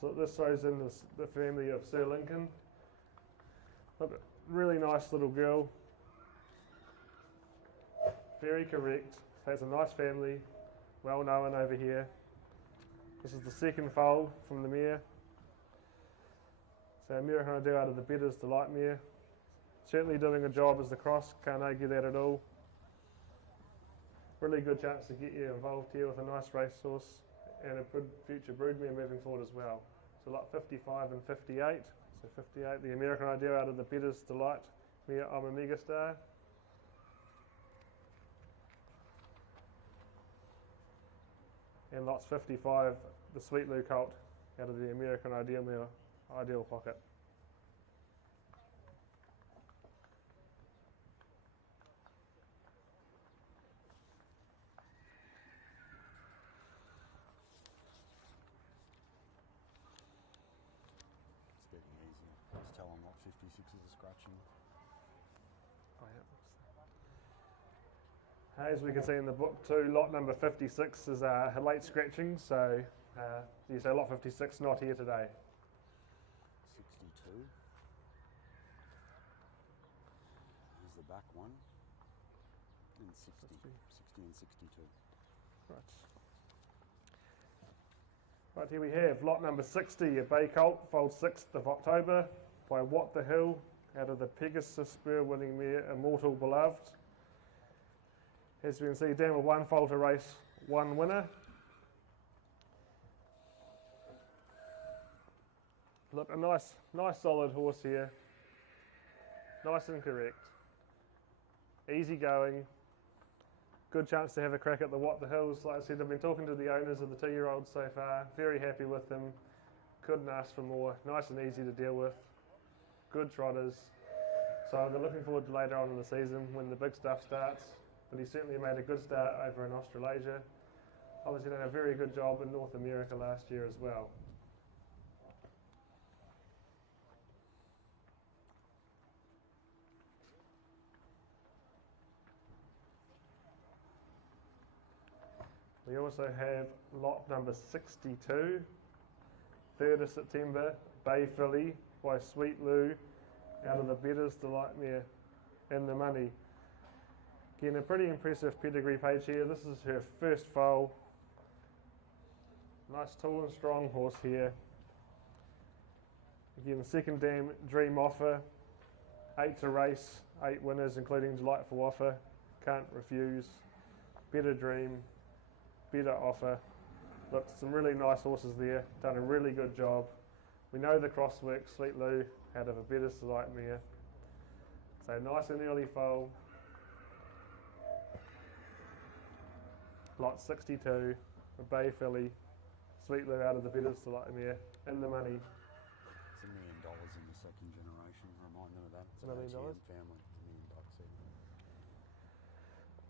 So this throws in the family of Sir Lincoln. Look, really nice little girl. Very correct. Has a nice family, well known over here. This is the second foal from the mare. So American Ideal out of the Bettor's Delight mare. Certainly doing a job as the cross, can't argue that at all. Really good chance to get you involved here with a nice racehorse and a good future broodmare moving forward as well. So lot 55 and 58. So 58, the American Ideal out of the Bettor's Delight mare I'm a Megastar. And lots 55, the Sweet Lou colt out of the American Ideal mare Ideal Pocket. It's getting easy. Just tell them what 56 is a scratching. As we can see in the book too, lot number 56 is a late scratching, so you say lot 56 not here today. 62 is the back one, and 60 and 62. Right. Right, here we have lot number 60, a bay colt, foal 6th of October by What the Hill out of the Pegasus Spur winning mare Immortal Beloved. As we can see, down with one foal to race, one winner. Look, a nice solid horse here. Nice and correct. Easy going. Good chance to have a crack at the What the Hills. Like I said, I've been talking to the owners of the 2-year-olds so far. Very happy with them. Couldn't ask for more. Nice and easy to deal with. Good trotters. So I'm looking forward to later on in the season when the big stuff starts. But he certainly made a good start over in Australasia. Obviously done a very good job in North America last year as well. We also have lot number 62, 3rd of September, Bay Filly by Sweet Lou out of the Bettor's Delight mare In the Money. Again, a pretty impressive pedigree page here. This is her first foal. Nice tall and strong horse here. Again, second dream offer. 8 to race, 8 winners including Delightful Offer. Can't refuse. Better Dream, Better Offer. Look, some really nice horses there. Done a really good job. We know the cross works, Sweet Lou out of a Bettor's Delight mare. So nice and early foal. Lot 62, a bay filly, Sweet Lou out of the Bettor's Delight mare, In the Money. It's $1 million in the second generation. Remind them of that. It's $1 million? ATM family. $1 million even.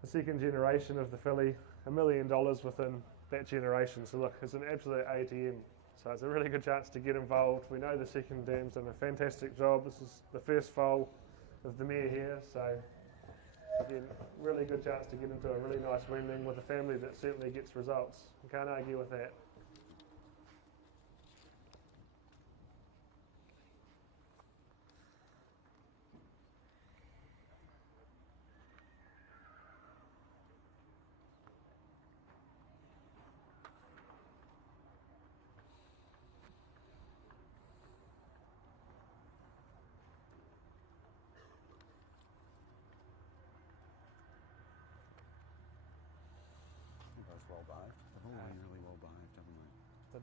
The second generation of the filly, $1 million within that generation. So look, it's an absolute ATM. So it's a really good chance to get involved. We know the second dam's done a fantastic job. This is the first foal of the mare here. So again, really good chance to get into a really nice weanling with a family that certainly gets results. You can't argue with that.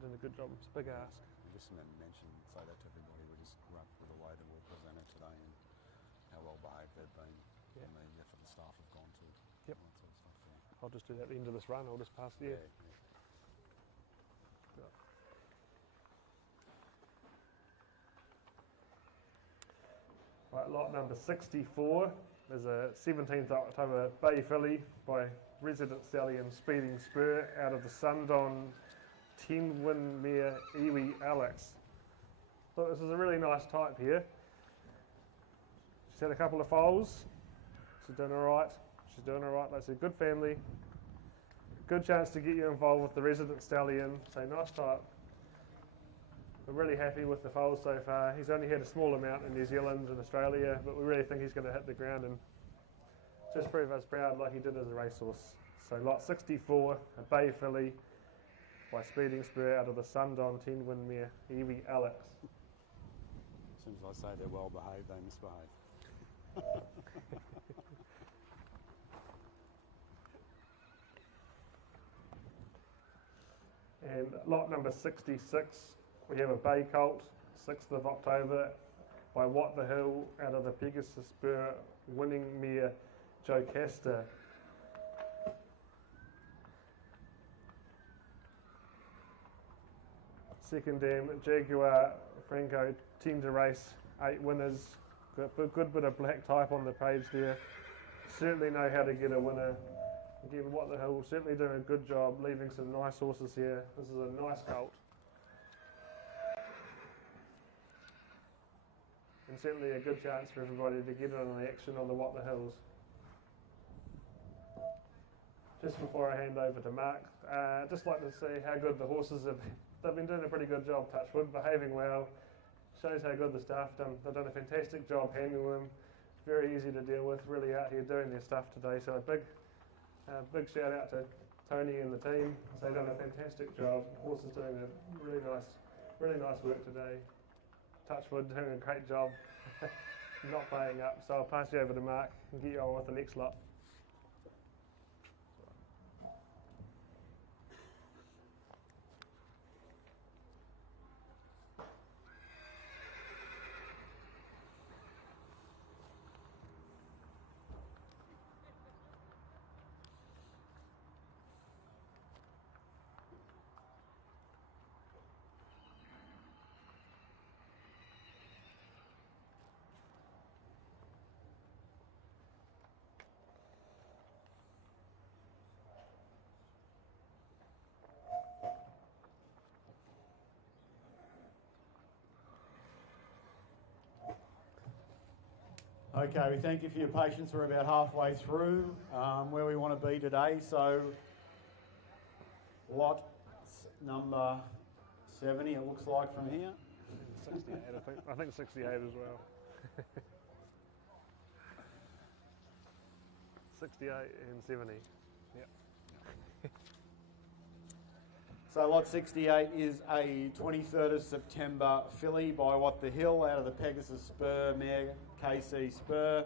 doing a good job. It's a big ask. Just say that to everybody. We're just grumped with the way that we're presented today and how well behaved they've been, and the effort the staff have gone to. Yep. All that sort of stuff. Yeah. I'll just do that at the end of this run. I'll just pass the air. Right, lot number 64 is a 17th October Bay filly by resident stallion Speeding Spur out of the Sundon 10-win mare Iwi Alex. So this is a really nice type here. She's had a couple of foals. She's doing all right. She's doing all right. Like I said, good family. Good chance to get you involved with the resident stallion. So nice type. We're really happy with the foals so far. He's only had a small amount in New Zealand and Australia, but we really think he's going to hit the ground and just prove us proud like he did as a racehorse. So lot 64, a Bay filly by Speeding Spur out of the Sundon 10-win mare Iwi Alex. As soon as I say they're well behaved, they misbehave. And lot number 66, we have a Bay Colt, 6th of October, by What the Hill, out of the Pegasus Spur winning mare Jocasta. Second dam, Jaguar Franco, 10 to race, 8 winners. Good bit of black type on the page there. Certainly know how to get a winner. Again, What the Hill certainly doing a good job, leaving some nice horses here. This is a nice colt. And certainly a good chance for everybody to get in on the action on the What the Hills. Just before I hand over to Mark, just like to see how good the horses have. They've been doing a pretty good job, touch wood, behaving well. Shows how good the staff done. They've done a fantastic job handling them. Very easy to deal with, really out here doing their stuff today. So a big shout out to Tony and the team. They've done a fantastic job. Horses doing a really nice work today. Touchwood doing a great job, not playing up. So I'll pass you over to Mark and get you on with the next lot. Okay, we thank you for your patience. We're about halfway through where we want to be today. So, lot number 70, it looks like from here. 68, I think 68 as well. 68 and 70. Yep. So lot 68 is a 23rd of September filly by What the Hill out of the Pegasus Spur mare KC Spur.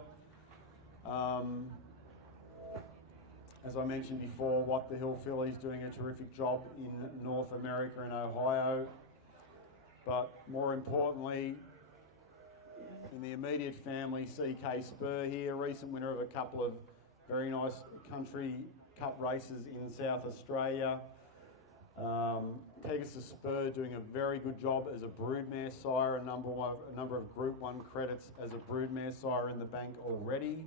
As I mentioned before, What the Hill filly is doing a terrific job in North America and Ohio. But more importantly, in the immediate family, CK Spur here, recent winner of a couple of very nice country cup races in South Australia. Pegasus Spur doing a very good job as a broodmare sire, a number of Group 1 credits as a broodmare sire in the bank already.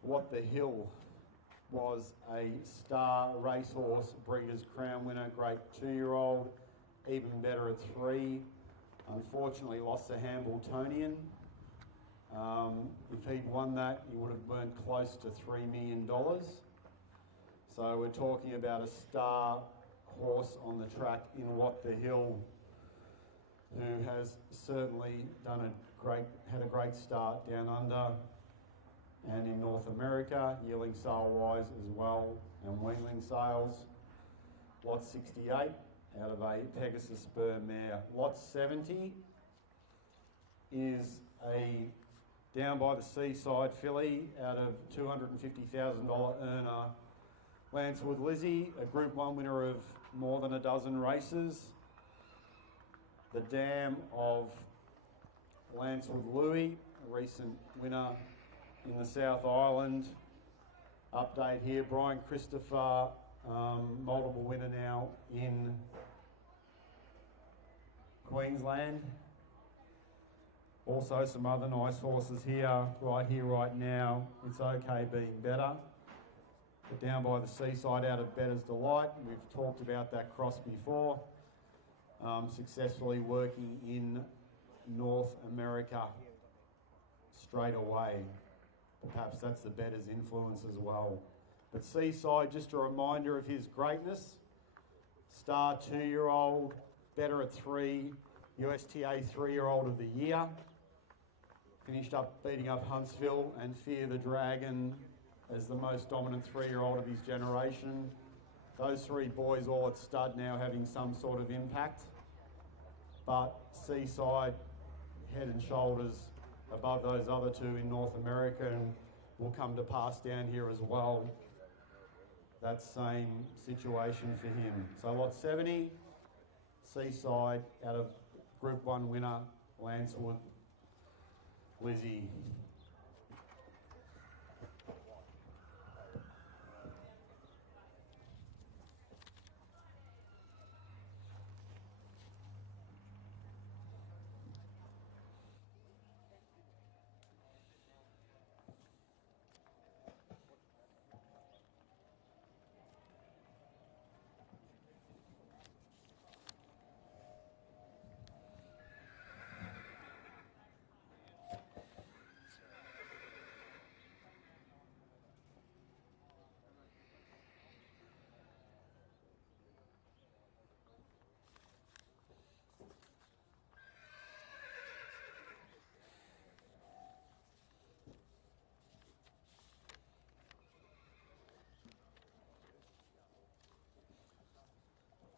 What the Hill was a star racehorse, Breeders' Crown winner, great 2-year-old, even better at 3. Unfortunately lost to Hambletonian. If he'd won that, he would have burnt close to $3 million. So we're talking about a star horse on the track in What the Hill, who has certainly had a great start down under and in North America, yearling sale-wise as well, and Weanling sales. Lot 68 out of a Pegasus Spur mare. Lot 70 is a down by the seaside filly out of $250,000 earner Lancewood Lizzie, a Group 1 winner of more than a dozen races. The dam of Lancewood Louis, a recent winner in the South Island. Update here, Brian Christopher, multiple winner now in Queensland. Also some other nice horses here, right now. It's okay being better. But down by the seaside out of Better's Delight, we've talked about that cross before. Successfully working in North America straight away. Perhaps that's the Better's influence as well. But Seaside, just a reminder of his greatness. Star 2-year-old, Better at 3, USTA 3-year-old of the year. Finished up beating up Huntsville and Fear the Dragon as the most dominant 3-year-old of his generation. Those three boys all at stud now having some sort of impact. But Seaside, head and shoulders above those other two in North America, and will come to pass down here as well. That same situation for him. So lot 70, Seaside out of Group 1 winner, Lancewood, Lizzie.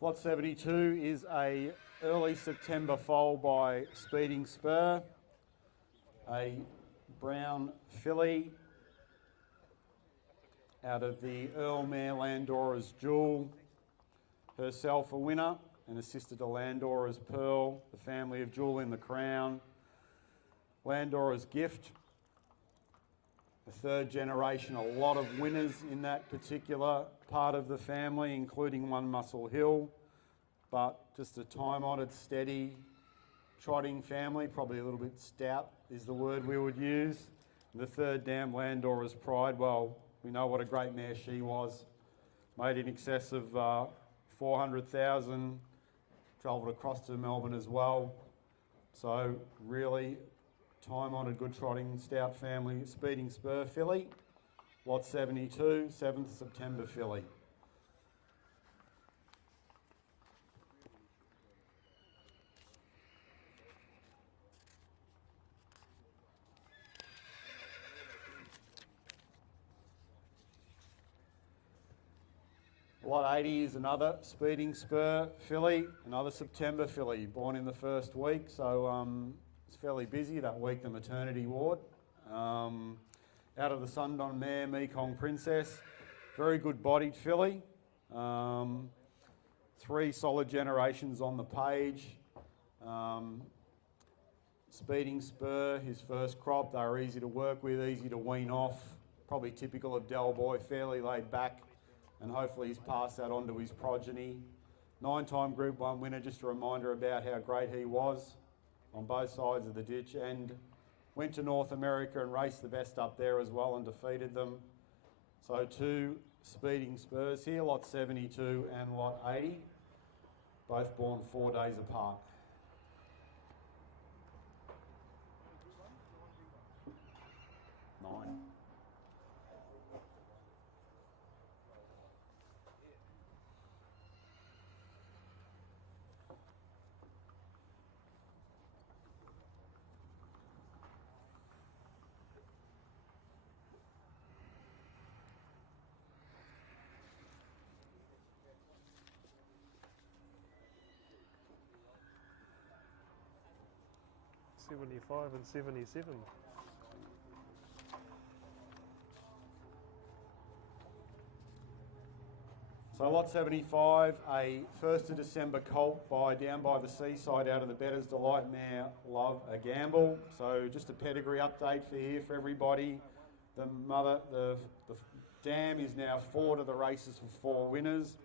Lot 72 is a early September foal by Speeding Spur, a brown filly out of the Earl Mare Landora's Jewel, herself a winner and a sister to Landora's Pearl, the family of Jewel in the Crown. Landora's Gift, the third generation, a lot of winners in that particular part of the family, including one Muscle Hill, but just a time-honoured, steady, trotting family, probably a little bit stout is the word we would use. The third dam, Landora's Pride, well, we know what a great mare she was. Made in excess of 400,000, travelled across to Melbourne as well. So really time-honoured, good trotting, stout family, Speeding Spur filly. Lot 72, 7th September filly. Lot 80 is another Speeding Spur filly, another September filly, born in the first week, so it's fairly busy that week, the maternity ward. Out of the Sundon mare, Mekong Princess, very good bodied filly. 3 solid generations on the page. Speeding Spur, his first crop, they were easy to work with, easy to wean off, probably typical of Del Boy, fairly laid back, and hopefully he's passed that on to his progeny. 9-time Group 1 winner, just a reminder about how great he was on both sides of the ditch, and went to North America and raced the best up there as well and defeated them. So 2 Speeding Spurs here, lot 72 and lot 80, both born 4 days apart. Nine. '75 and '77. So lot 75, a 1st of December colt down by the seaside out of the Bettor's Delight mare, Love a Gamble. So just a pedigree update for everybody. The dam is now 4 to the races for 4 winners.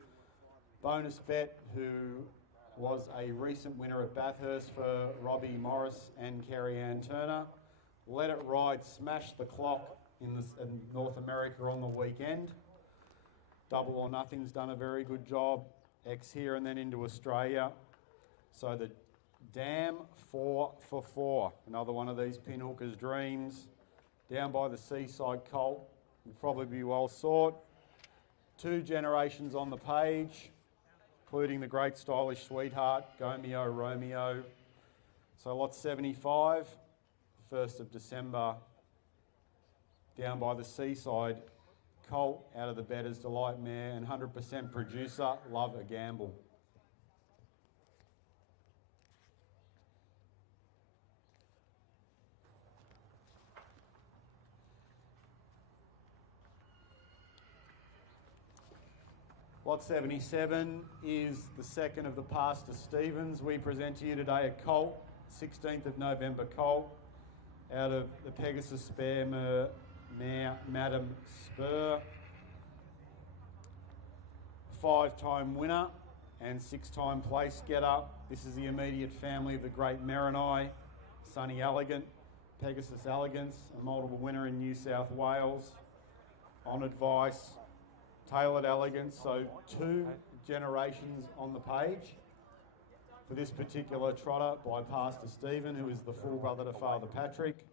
Bonus bet, who was a recent winner at Bathurst for Robbie Morris and Kerry Ann Turner. Let It Ride smashed the clock in North America on the weekend. Double or Nothing's done a very good job. X here and then into Australia. So the Dam 4 for 4. Another one of these Pinhooker's dreams. Down by the seaside colt. Will probably be well sought. 2 generations on the page, including the great stylish sweetheart, Gomeo Romeo. So lot 75, 1st of December, down by the seaside, colt out of the Bettor's Delight mare, and 100% producer, Love a Gamble. Lot 77 is the second of the Pastor Stevens. We present to you today a colt, 16th of November colt, out of the Pegasus Spare mare, Madam Spur. 5-time winner and 6-time place getter. This is the immediate family of the great Marinai, Sunny Elegant, Pegasus Elegance, a multiple winner in New South Wales. On Advice, Tailored Elegance, so 2 generations on the page for this particular trotter by Pastor Stephen, who is the full brother to Father Patrick,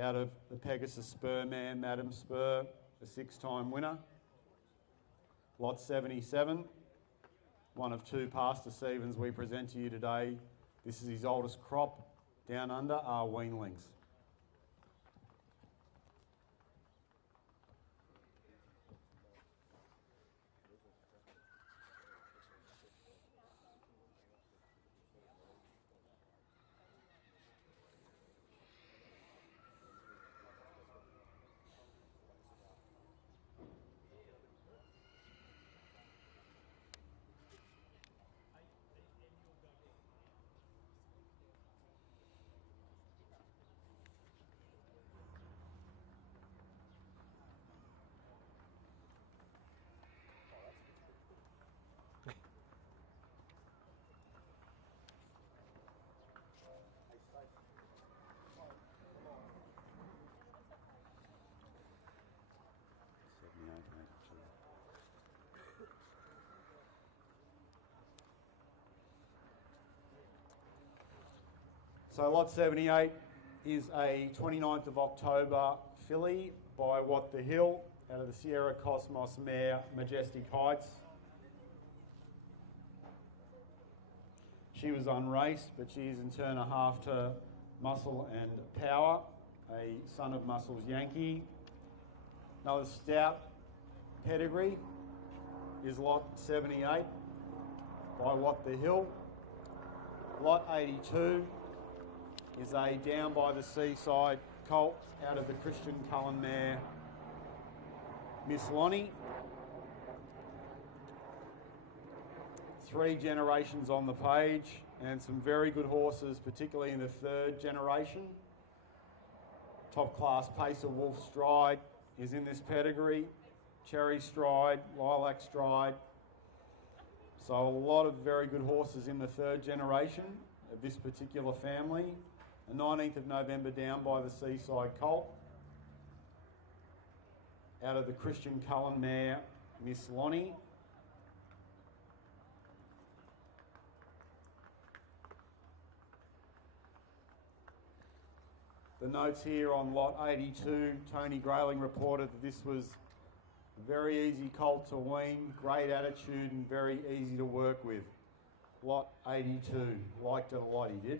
out of the Pegasus Spur mare, Madam Spur, a 6-time winner. Lot 77, one of 2 Pastor Stevens we present to you today. This is his oldest crop down under, are Weanlings. So lot 78 is a 29th of October filly by What the Hill out of the Sierra Cosmos mare, Majestic Heights. She was unraced, but she is in turn a half to Muscle and Power, a son of Muscle's Yankee. Another stout pedigree is lot 78 by What the Hill. Lot 82 is a Down by the Seaside colt out of the Christian Cullen mare, Miss Lonnie. 3 generations on the page and some very good horses, particularly in the 3rd generation. Top class pacer Wolf Stride is in this pedigree. Cherry Stride, Lilac Stride. So a lot of very good horses in the 3rd generation of this particular family. The 19th of November Down by the Seaside colt out of the Christian Cullen mare, Miss Lonnie. The notes here on lot 82, Tony Grayling reported that this was a very easy colt to wean, great attitude and very easy to work with. Lot 82, liked it a lot, he did.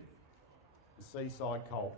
The Seaside colt.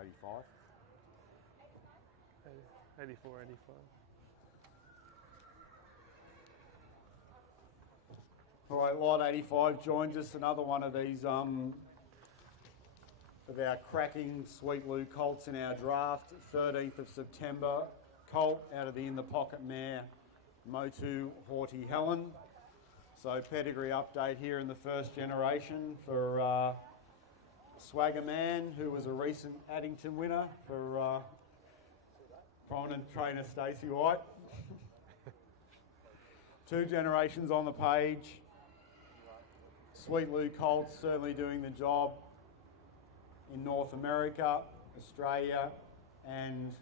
85. 84, 85. All right, lot 85 joins us. Another one of these of our cracking Sweet Lou colts in our draft. 13th of September colt out of the In the Pocket mare, Motu Haughty Helen. So pedigree update here in the first generation for Swagger Man, who was a recent Addington winner for prominent trainer Stacey White. 2 generations on the page. Sweet Lou colts certainly doing the job in North America, Australia and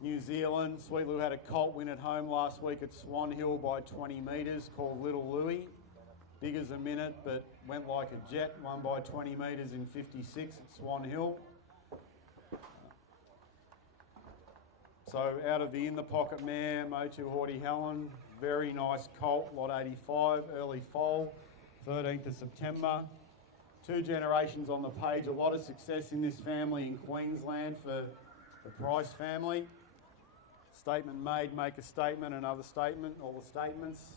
New Zealand. Sweet Lou had a colt win at home last week at Swan Hill by 20 metres called Little Louie. Big as a minute, but went like a jet, won by 20 metres in 56 at Swan Hill. So out of the In the Pocket mare, Motu Haughty Helen, very nice colt, lot 85, early foal, 13th of September. 2 generations on the page, a lot of success in this family in Queensland for the Price family. Statement made, make a statement, another statement, all the statements.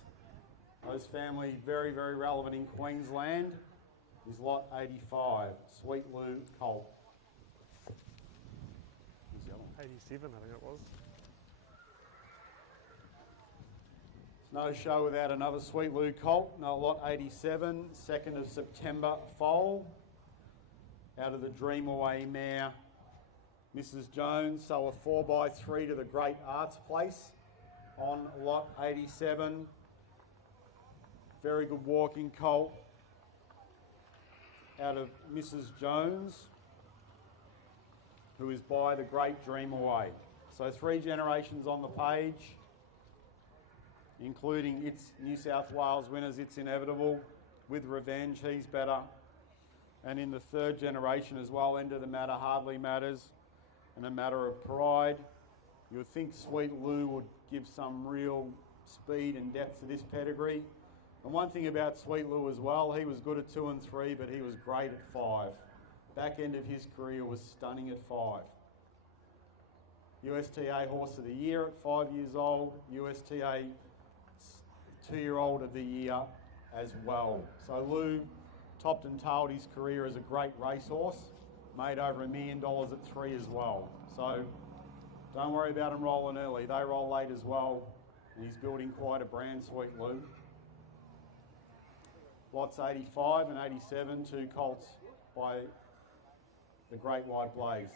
Those family very, very relevant in Queensland is lot 85, Sweet Lou colt. 87, I think it was. No show without another Sweet Lou colt. No, lot 87, 2nd of September foal. Out of the Dream Away mare, Mrs. Jones. So a 4x3 to the Great Arts Place on lot 87. Very good walking colt. Out of Mrs. Jones, who is by the Great Dream Away. So 3 generations on the page, including its New South Wales winners, It's Inevitable, With Revenge, He's Better. And in the 3rd generation as well, End of the Matter, Hardly Matters, and A Matter of Pride. You would think Sweet Lou would give some real speed and depth to this pedigree. And one thing about Sweet Lou as well, he was good at 2 and 3, but he was great at 5. Back end of his career was stunning at 5. USTA Horse of the Year at 5 years old, USTA 2-year-old of the year as well. So Lou topped and tailed his career as a great racehorse, made over $1 million at 3 as well. So don't worry about him rolling early. They roll late as well, and he's building quite a brand, Sweet Lou. Lots 85 and 87, 2 colts by the Great White Blaze.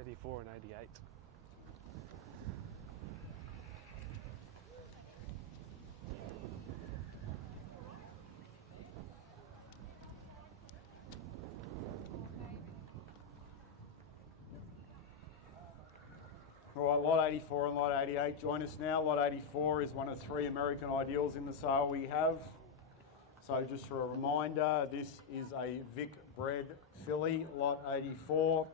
'84 and '88. All right, lot 84 and lot 88 join us now. Lot 84 is one of 3 American Ideals in the sale we have. So just for a reminder, this is a Vic bred filly, lot 84,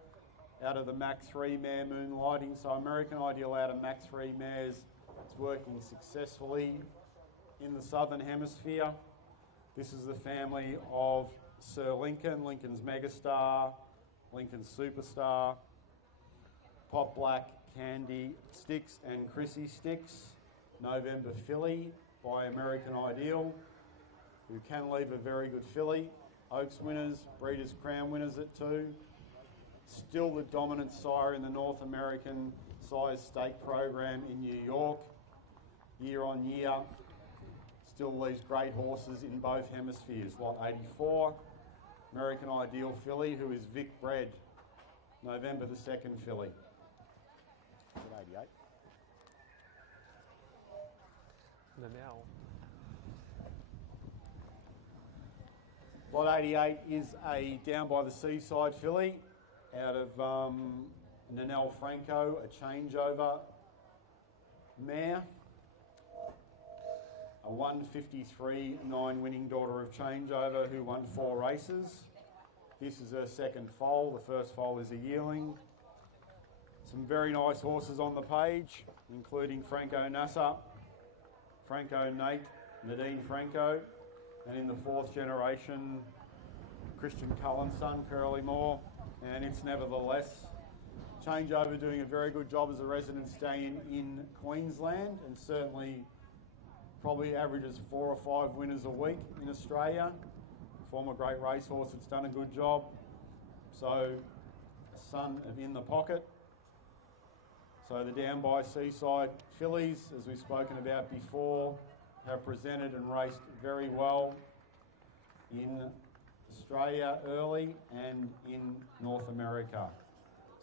out of the Mach 3 mare Moonlighting. So American Ideal out of Mach 3 mares. It's working successfully in the Southern Hemisphere. This is the family of Sir Lincoln, Lincoln's Megastar, Lincoln's Superstar, Pop Black, Candy Sticks and Chrissy Sticks. November filly by American Ideal, who can leave a very good filly. Oaks winners, Breeders' Crown winners at 2. Still the dominant sire in the North American size stake program in New York. Year on year, still leaves great horses in both hemispheres. Lot 84, American Ideal filly, who is Vic bred. November the 2nd filly. 88. And now, Lot 88 is a down by the seaside filly out of Nanelle Franco, a changeover mare. A 153.9 winning daughter of changeover who won 4 races. This is her 2nd foal. The first foal is a yearling. Some very nice horses on the page, including Franco Nasser, Franco Nate, Nadine Franco, and in the fourth generation, Christian Cullen's son, Curly Moore, and it's nevertheless Changeover doing a very good job as a resident stallion in Queensland, and certainly probably averages 4 or 5 winners a week in Australia. Former great racehorse that's done a good job. So, son of In the Pocket. So the Down by Seaside fillies, as we've spoken about before, have presented and raced very well in Australia early and in North America.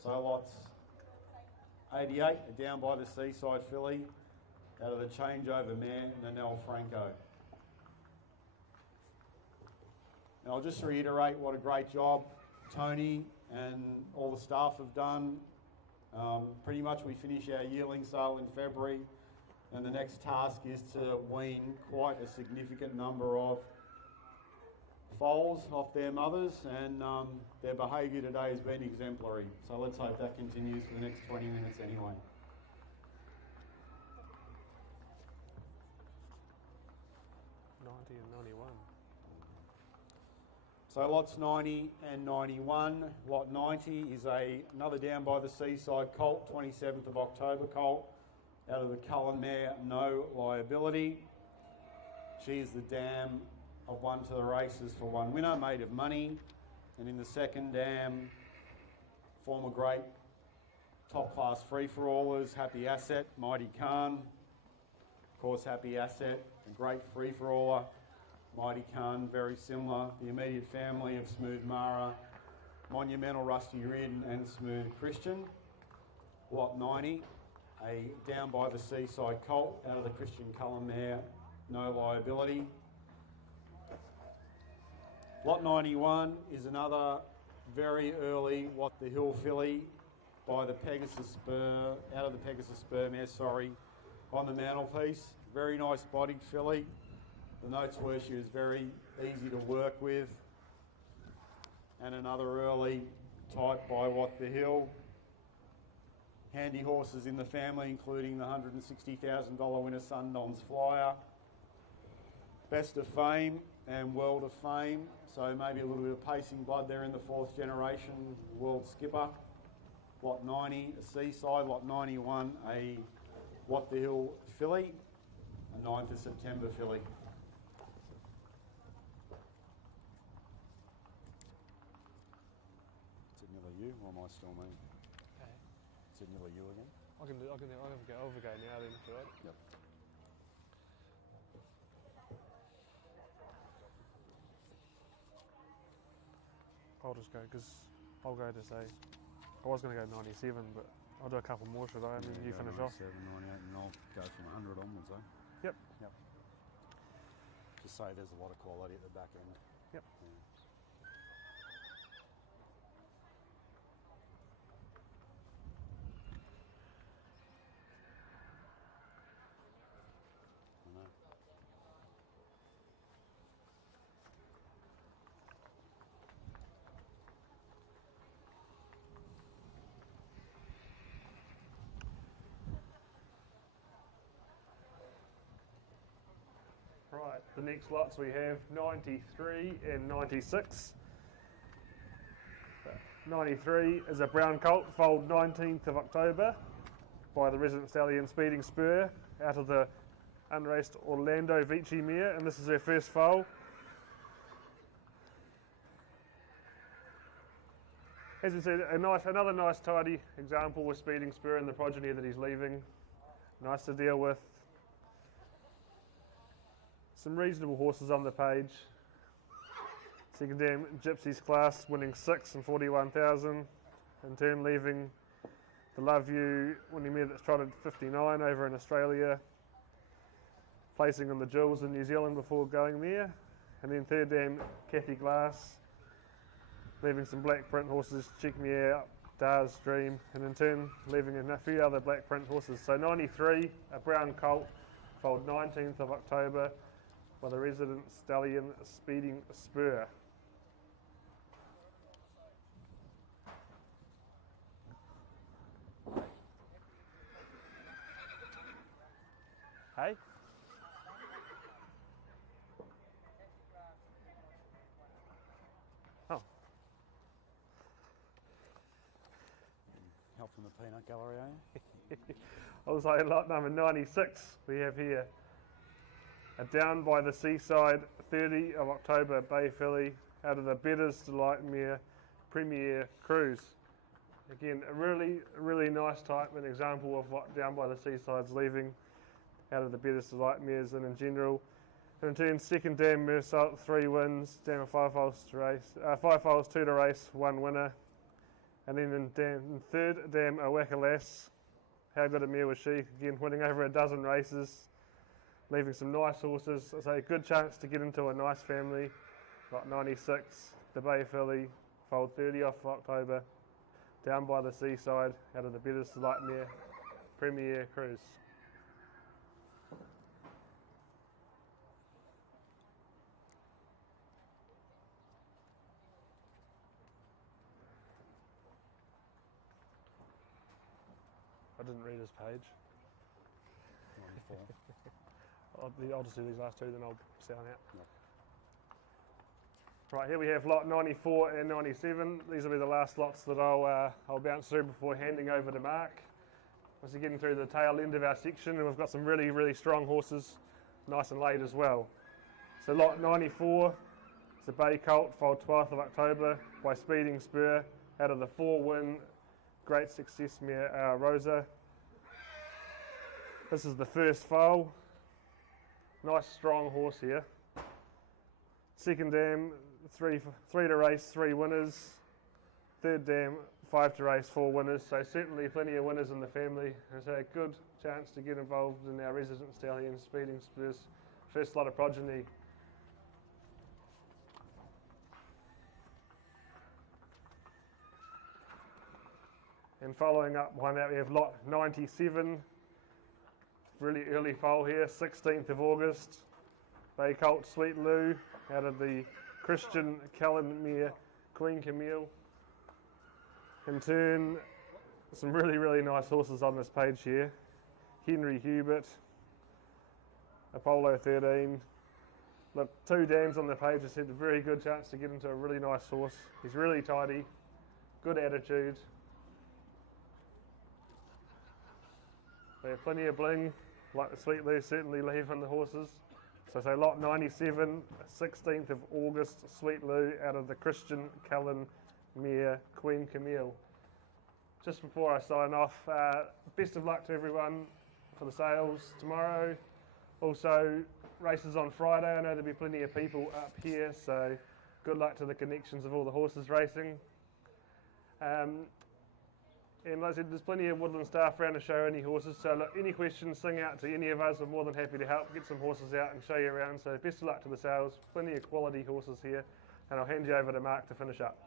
So lots 88, a Down by the Seaside filly out of the Changeover mare, Nanelle Franco. And I'll just reiterate what a great job Tony and all the staff have done. Pretty much we finish our yearling sale in February, and the next task is to wean quite a significant number of foals off their mothers, and their behaviour today has been exemplary. So let's hope that continues for the next 20 minutes anyway. And 91. So lots 90 and 91. Lot 90 is another Down by the Seaside colt, 27th of October colt, out of the Cullen mare, No Liability. She is the dam of One to the Races for One winner, Made of Money. And in the second dam, former great top class free-for-allers, Happy Asset, Mighty Khan. Of course, Happy Asset, a great free-for-aller. Mighty Khan, very similar. The immediate family of Smooth Mara, Monumental Rusty Ridden and Smooth Christian. Lot 90, a Down by the Seaside colt out of the Christian Cullen mare, No Liability. Lot 91 is another very early What the Hill filly by the Pegasus Spur, out of the Pegasus Spur mare, on the mantelpiece. Very nice bodied filly. The notes were she was very easy to work with. And another early type by What the Hill. Handy horses in the family, including the $160,000 winner Sundon's Flyer. Best of Fame and World of Fame. So maybe a little bit of pacing blood there in the fourth generation World Skipper. Lot 90, a Seaside. Lot 91, a What the Hill filly. A 9th of September filly. Is it nearly you, or am I still me? Okay. Is it nearly you again? I'll overgo now then, right? Yep. I'll just go, because I'll go to say, I was going to go 97, but I'll do a couple more, should I? And then you finish off. 97, 98, and I'll go from 100 onwards, eh? Yep. Yep. Just say there's a lot of quality at the back end. Yep. Yeah. I know. Right, the next lots we have 93 and 96. 93 is a brown colt, foaled 19th of October by the resident stallion Speeding Spur out of the unraced Orlando Vici mare, and this is her first foal. As we said, another nice tidy example with Speeding Spur and the progeny that he's leaving. Nice to deal with. Some reasonable horses on the page. Second dam Gypsies class, winning 6 and 41,000. In turn, leaving the Love You winning mare that's trotted 59 over in Australia. Placing on the Jewels in New Zealand before going there. And then third dam Kathy Glass, leaving some black print horses, Cheek Me Out, Dar's Dream, and in turn leaving a few other black print horses. So 93, a brown colt, foaled 19th of October by the resident stallion Speeding Spur. Hey? Oh, Help from the peanut gallery, are you? also lot number 96 we have here. A Down by the Seaside 30 of October Bay filly out of the Better's Delightmere Premier Cruise. Again, a really nice type, an example of what Down by the Seaside's leaving out of the Better's Delightmeres and in general. And in turn, second dam Mersalt, 3 wins, dam 5 foals to race, 5 foals 2 to race, 1 winner. And then in third dam Awaka Lass, how good a mare was she? Again, winning over a dozen races, leaving some nice horses. So a good chance to get into a nice family. Lot 96, the Bay filly, foaled 30 off October, Down by the Seaside, out of the Better's Delightmere Premier Cruise. I didn't read his page. 94. I'll just do these last two, then I'll sound out. Yep. Right, here we have lot 94 and 97. These will be the last lots that I'll bounce through before handing over to Mark. Once we're getting through the tail end of our section, and we've got some really strong horses, nice and late as well. So lot 94, it's a Bay Colt, foaled 12th of October by Speeding Spur, out of the 4-win Great Success mare Rosa. This is the first foal. Nice strong horse here. Second dam, 3 to race, 3 winners. Third dam, 5 to race, 4 winners. So certainly plenty of winners in the family. It's a good chance to get involved in our resident stallion Speeding Spurs first lot of progeny. And following up behind that, we have lot 97. Really early foal here, 16th of August. Bay Colt Sweet Lou out of the Christian Callan mare Queen Camille. In turn, some really nice horses on this page here. Henry Hubert, Apollo 13. Look, 2 dams on the page. I said a very good chance to get into a really nice horse. He's really tidy, good attitude. They have plenty of bling, like the Sweet Lou certainly leave on the horses. So say lot 97, 16th of August, Sweet Lou out of the Christian Callan mare Queen Camille. Just before I sign off, best of luck to everyone for the sales tomorrow. Also, races on Friday. I know there'll be plenty of people up here, so good luck to the connections of all the horses racing. And like I said, there's plenty of Woodland staff around to show any horses, so look, any questions, sing out to any of us. We're more than happy to help get some horses out and show you around. So best of luck to the sales, plenty of quality horses here, and I'll hand you over to Mark to finish up.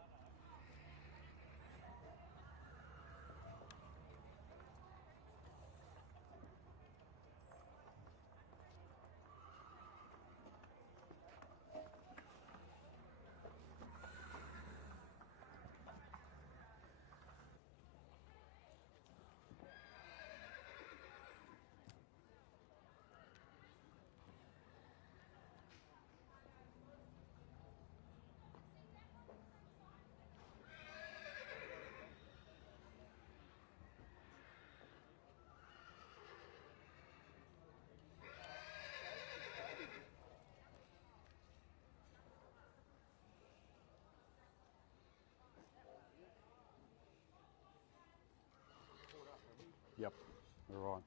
Yep, you're right.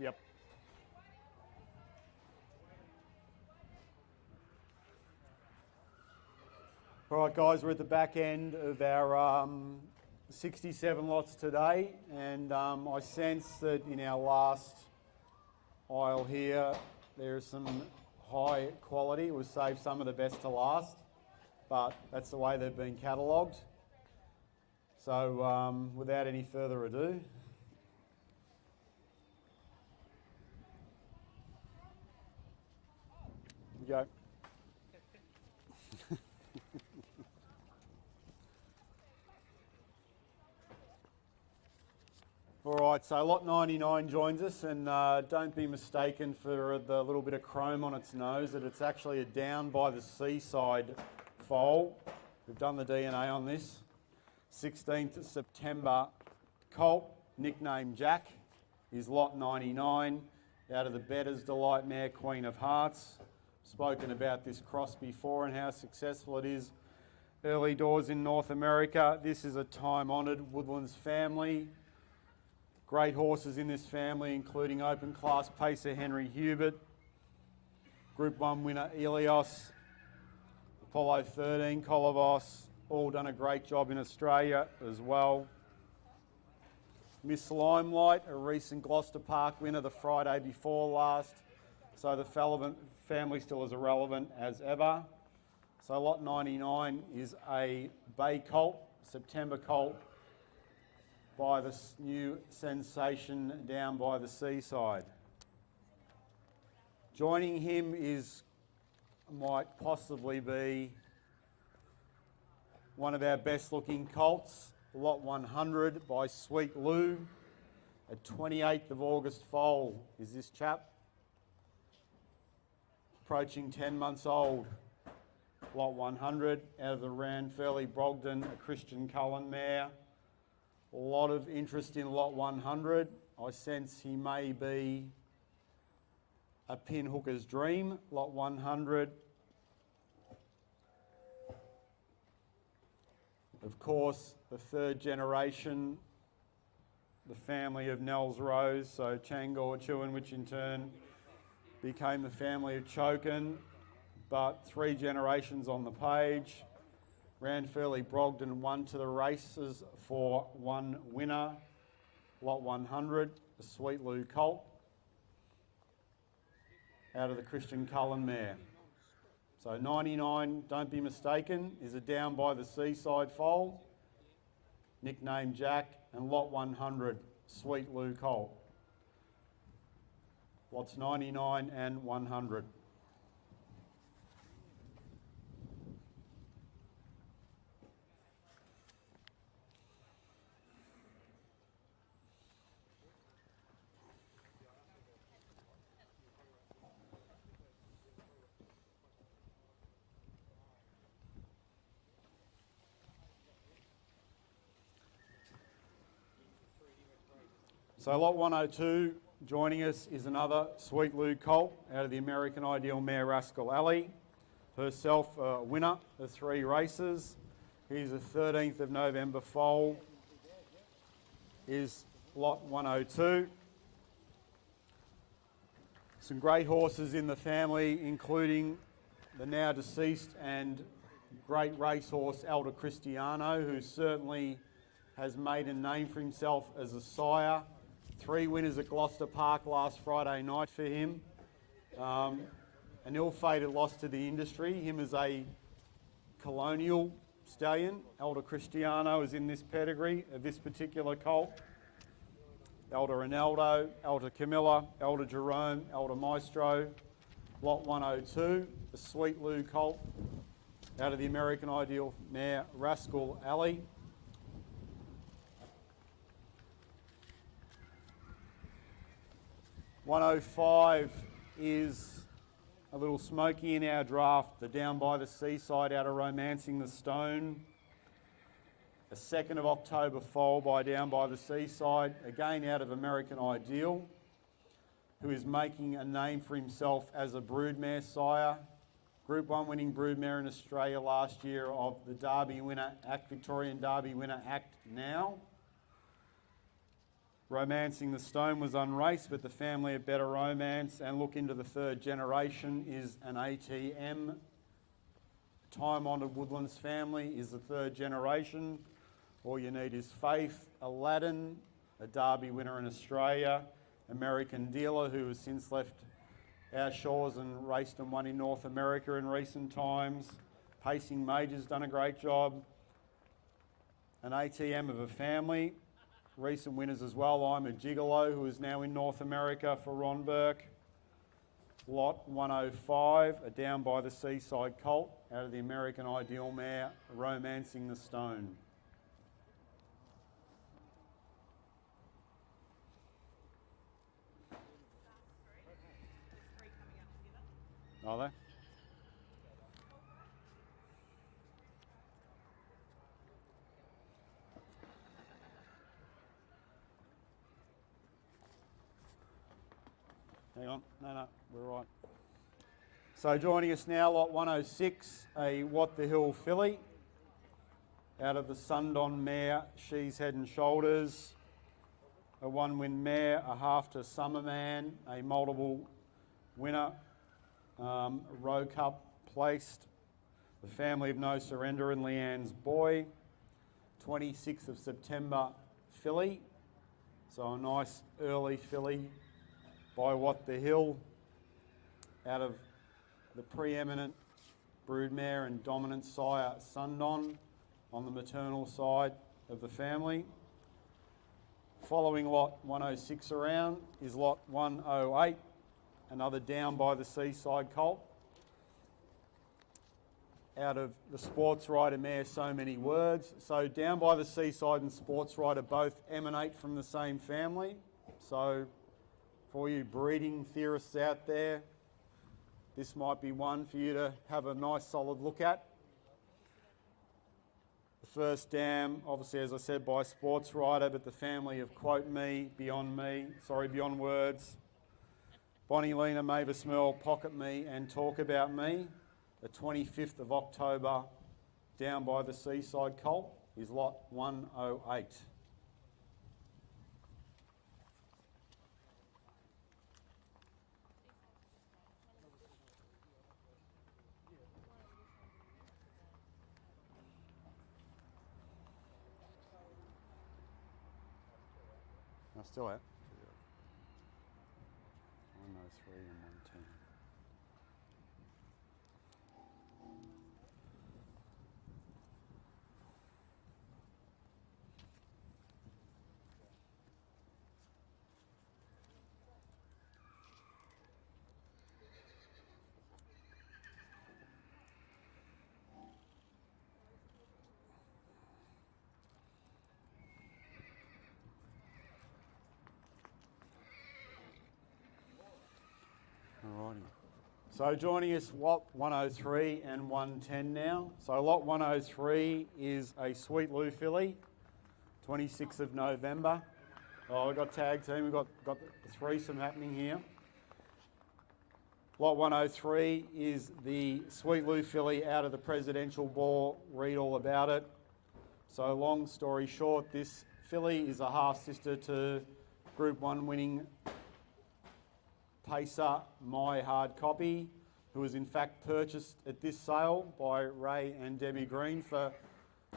Yep. All right, guys, we're at the back end of our 67 lots today, and I sense that in our last aisle here, there's some high quality. We'll save some of the best to last, but that's the way they've been catalogued. So without any further ado, we go. All right, so lot 99 joins us, and don't be mistaken for the little bit of chrome on its nose that it's actually a down by the seaside foal. We've done the DNA on this. 16th September colt, nicknamed Jack, is lot 99 out of the Bettor's Delight mare Queen of Hearts. Spoken about this cross before and how successful it is early doors in North America. This is a time-honoured Woodlands family. Great horses in this family, including open class pacer Henry Hubert, Group 1 winner Elios, Apollo 13 Colivos, all done a great job in Australia as well. Miss Limelight, a recent Gloucester Park winner the Friday before last, so the family still as relevant as ever. So lot 99 is a bay colt, September colt, by this new sensation down by the seaside. Joining him might possibly be one of our best looking colts, lot 100 by Sweet Lou, a 28th of August foal is this chap, approaching 10 months old. Lot 100 out of the Ranfurly Brogden, a Christian Cullen mare. A lot of interest in lot 100. I sense he may be a pinhooker's dream, lot 100. Of course, the third generation, the family of Nels Rose, so Changor Chuan, which in turn became the family of Chokin, but 3 generations on the page. Ranfurly Brogden won to the races for 1 winner. Lot 100, the Sweet Lou colt, out of the Christian Cullen mare. So 99, don't be mistaken, is a down by the seaside foal, nicknamed Jack, and lot 100, Sweet Lou colt. Lots 99 and 100. So lot 102, joining us is another Sweet Lou colt out of the American Ideal mare Rascal Alley. Herself a winner of 3 races. He's a 13th of November foal, is lot 102. Some great horses in the family, including the now deceased and great racehorse Elder Cristiano, who certainly has made a name for himself as a sire. 3 winners at Gloucester Park last Friday night for him. An ill-fated loss to the industry. Him as a colonial stallion. Elder Cristiano is in this pedigree of this particular colt. Elder Ronaldo, Elder Camilla, Elder Jerome, Elder Maestro. Lot 102, the Sweet Lou colt out of the American Ideal mare Rascal Alley. .105 is a little smoky in our draft, the Down by the Seaside out of Romancing the Stone. A 2nd of October foal by Down by the Seaside, again out of American Ideal, who is making a name for himself as a broodmare sire. Group 1 winning broodmare in Australia last year of the Derby winner, Victorian Derby winner, Act Now. Romancing the Stone was unraced, but the family of Better Romance and look into the 3rd generation is an ATM. Time-honoured Woodlands family is the 3rd generation. All you need is faith. Aladdin, a Derby winner in Australia. American Dealer, who has since left our shores and raced and won in North America in recent times. Pacing Major's done a great job. An ATM of a family. Recent winners as well. I'm a Gigolo, who is now in North America for Ron Burke. Lot 105, a Down by the Seaside colt out of the American Ideal mare, Romancing the Stone. Are they? Hang on, no, we're right. So joining us now, lot 106, a What the Hill filly. Out of the Sundon mare, She's Head and Shoulders. A one-win mare, a half to Summerman, a multiple winner, Row Cup placed. The Family of No Surrender and Leanne's Boy. 26th of September filly. So a nice early filly by What the Hill, out of the preeminent broodmare and dominant sire Sundon on the maternal side of the family. Following lot 106 around is lot 108, another Down by the Seaside colt. Out of the Sports Rider mare, So Many Words. So Down by the Seaside and Sports Rider both emanate from the same family. So for you breeding theorists out there, this might be one for you to have a nice solid look at. The first dam, obviously, as I said, by Sports Rider, but the family of Beyond Words, Bonnie Lena, Mavis Merle, Pocket Me and Talk About Me. The 25th of October, Down by the Seaside colt is lot 108. I still out. 103 and 110. Alrighty. So joining us, lot 103 and 110 now. So lot 103 is a Sweet Lou filly, 26th of November. Oh, we've got tag team, we've got the threesome happening here. Lot 103 is the Sweet Lou filly out of the Presidential Ball. Read all about it. So long story short, this filly is a half-sister to Group 1 winning pacer My Hard Copy, who was in fact purchased at this sale by Ray and Debbie Green for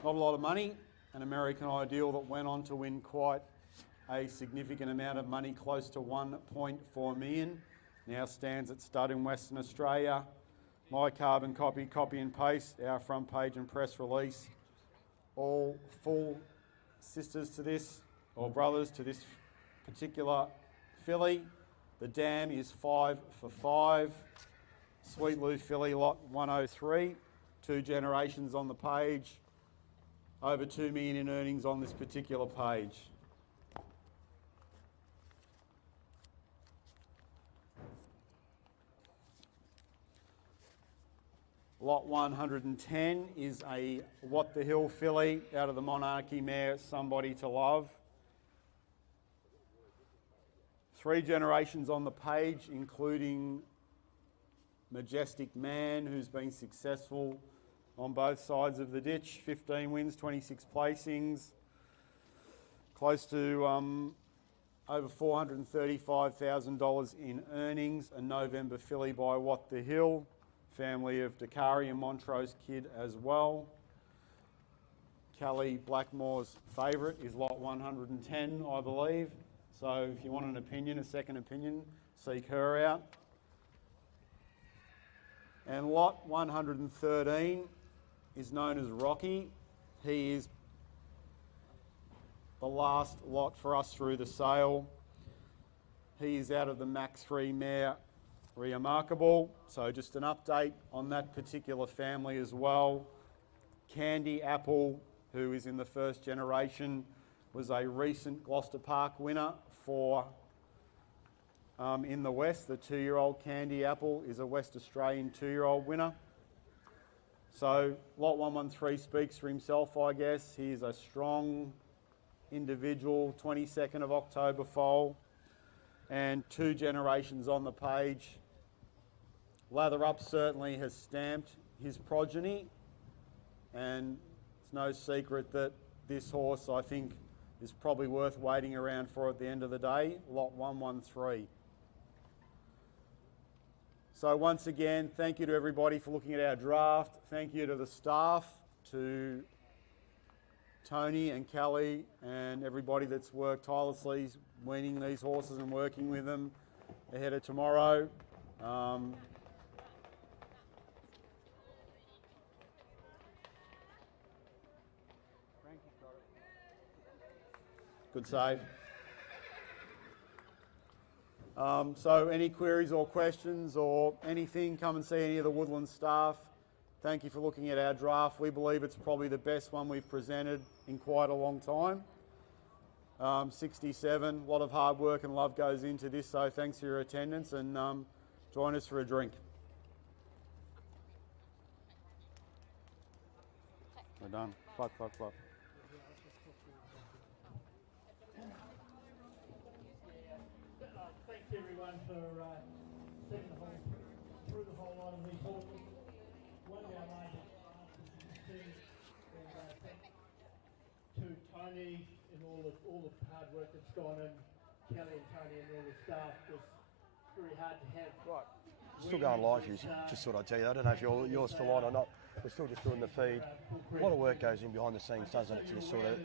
not a lot of money. An American Ideal that went on to win quite a significant amount of money, close to 1.4 million. Now stands at stud in Western Australia. My Carbon Copy, copy and paste, our front page and press release. All full sisters to this, or brothers to this particular filly. The dam is 5 for 5. Sweet Lou filly, lot 103. 2 generations on the page. Over 2 million in earnings on this particular page. Lot 110 is a What the Hill filly out of the Monarchy mare, Somebody to Love. 3 generations on the page, including Majestic Man, who's been successful on both sides of the ditch. 15 wins, 26 placings, close to over $435,000 in earnings. A November filly by What the Hill, family of Dakari and Montrose Kid as well. Kelly Blackmore's favourite is lot 110, I believe. So if you want an opinion, a second opinion, seek her out. And lot 113 is known as Rocky. He is the last lot for us through the sale. He is out of the Max 3 mare, Remarkable. So just an update on that particular family as well. Candy Apple, who is in the first generation, was a recent Gloucester Park winner for In the West, the 2-year-old Candy Apple is a West Australian 2-year-old winner. So lot 113 speaks for himself, I guess. He's a strong individual, 22nd of October foal, and 2 generations on the page. Lather Up certainly has stamped his progeny, and it's no secret that this horse, I think, is probably worth waiting around for at the end of the day, lot 113. So once again, thank you to everybody for looking at our draft. Thank you to the staff, to Tony and Kelly and everybody that's worked tirelessly weaning these horses and working with them ahead of tomorrow. Good save. So any queries or questions or anything, come and see any of the Woodlands staff. Thank you for looking at our draft. We believe it's probably the best one we've presented in quite a long time. 67, a lot of hard work and love goes into this, so thanks for your attendance, and join us for a drink. We're done. Clap, clap, clap. Thanks everyone for seeing through the whole lot of these horses. One of our major teams, and thanks to Tony and all the hard work that's gone in, Kelly and Tony and all the staff. It was very hard to have. Right. Still going live, Hughes. Just thought I'd tell you that. I don't know if you're still on or not. We're still just doing the feed. A lot of work goes in behind the scenes, doesn't it, to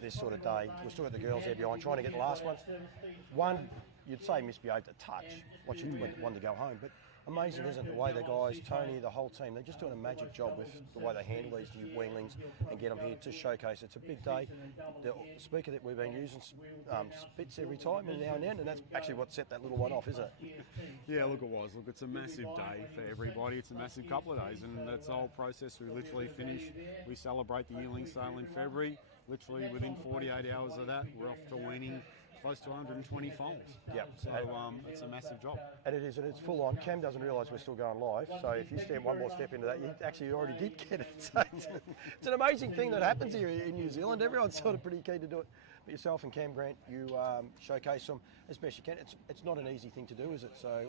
this sort of day. We've still got the girls there behind trying to get the last one. One, you'd say misbehaved a touch, what you wanted to go home, but amazing, isn't it, the way the guys, Tony, the whole team, they're just doing a magic job with the way they handle these new weanlings and get them here to showcase. It's a big day. The speaker that we've been using spits every time and now and then, and that's actually what set that little one off, isn't it? Yeah, look, it was. Look, it's a massive day for everybody. It's a massive couple of days, and that's the whole process. We literally finish, we celebrate the yearling sale in February. Literally within 48 hours of that, we're off to weaning close to 120 foals. Yeah. So it's a massive job. And it is, and it's full on. Cam doesn't realise we're still going live, so if you step one more step into that, you actually already did get it. So it's an amazing thing that happens here in New Zealand. Everyone's sort of pretty keen to do it. But yourself and Cam Grant, you showcase them as best you can. It's not an easy thing to do, is it? So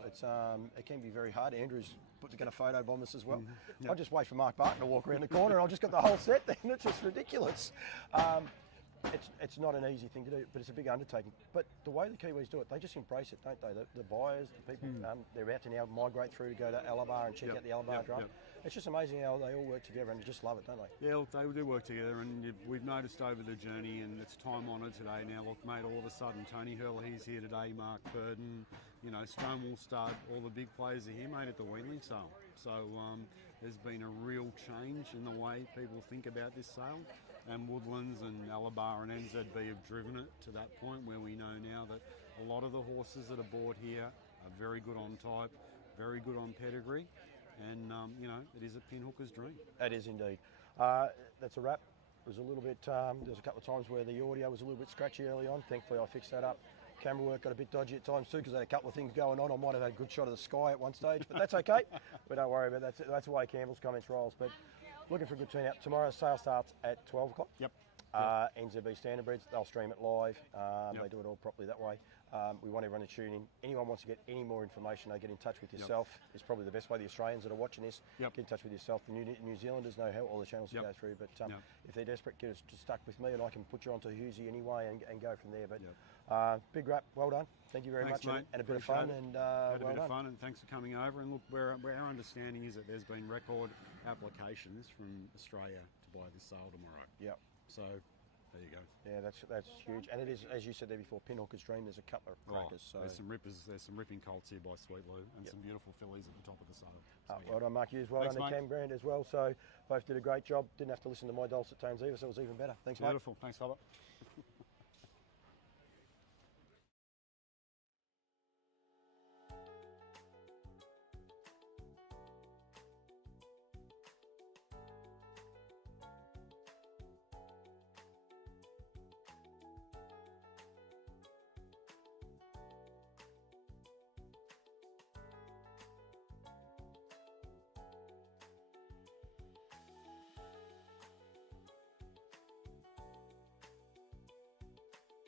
it can be very hard. Andrew's put together photo bombers as well. Yep. I just wait for Mark Barton to walk around the corner, and I've just got the whole set there, and it's just ridiculous. It's not an easy thing to do, but it's a big undertaking. But the way the Kiwis do it, they just embrace it, don't they? The buyers, the people, they're about to now migrate through to go to Alabar and check out the Alabar draft. Yep. It's just amazing how they all work together and just love it, don't they? Yeah, look, they do work together, and we've noticed over the journey, and it's time honoured today now. Look, mate, all of a sudden, Tony Hurley, he's here today, Mark Purden, Stonewall Stud, all the big players are here, mate, at the Weanling sale. So there's been a real change in the way people think about this sale. And Woodlands and Alabar and NZB have driven it to that point where we know now that a lot of the horses that are bought here are very good on type, very good on pedigree, and it is a pinhooker's dream. It is indeed. That's a wrap. It was a little bit, there was a couple of times where the audio was a little bit scratchy early on. Thankfully I fixed that up. Camera work got a bit dodgy at times too because I had a couple of things going on. I might have had a good shot of the sky at one stage, but that's okay. But don't worry about that. That's the way Campbell's comments rolls. But looking for a good turnout. Tomorrow's sale starts at 12 o'clock. Yep. NZB Standardbreds, they'll stream it live. They do it all properly that way. We want everyone to tune in. Anyone wants to get any more information, they get in touch with yourself. It's probably the best way. The Australians that are watching this, get in touch with yourself. The New Zealanders know how all the channels to go through, but if they're desperate, get us just stuck with me and I can put you onto Hughesy anyway and go from there. But big wrap, well done. Thank you very much, mate. And a bit of fun. And had a bit of fun, and thanks for coming over. And look, where our understanding is that there's been record applications from Australia to buy this sale tomorrow. Yep. So there you go. Yeah, that's huge. And it is, as you said there before, Pinhooker's Dream. There's a couple of crackers. So there's some rippers. There's some ripping colts here by Sweet Lou, and some beautiful fillies at the top of the sale. So, well done, Mark Hughes. Well done to Cam Grant as well. So both did a great job. Didn't have to listen to my dulcet tones either, so it was even better. Thanks, mate. Beautiful. Thanks, Robert.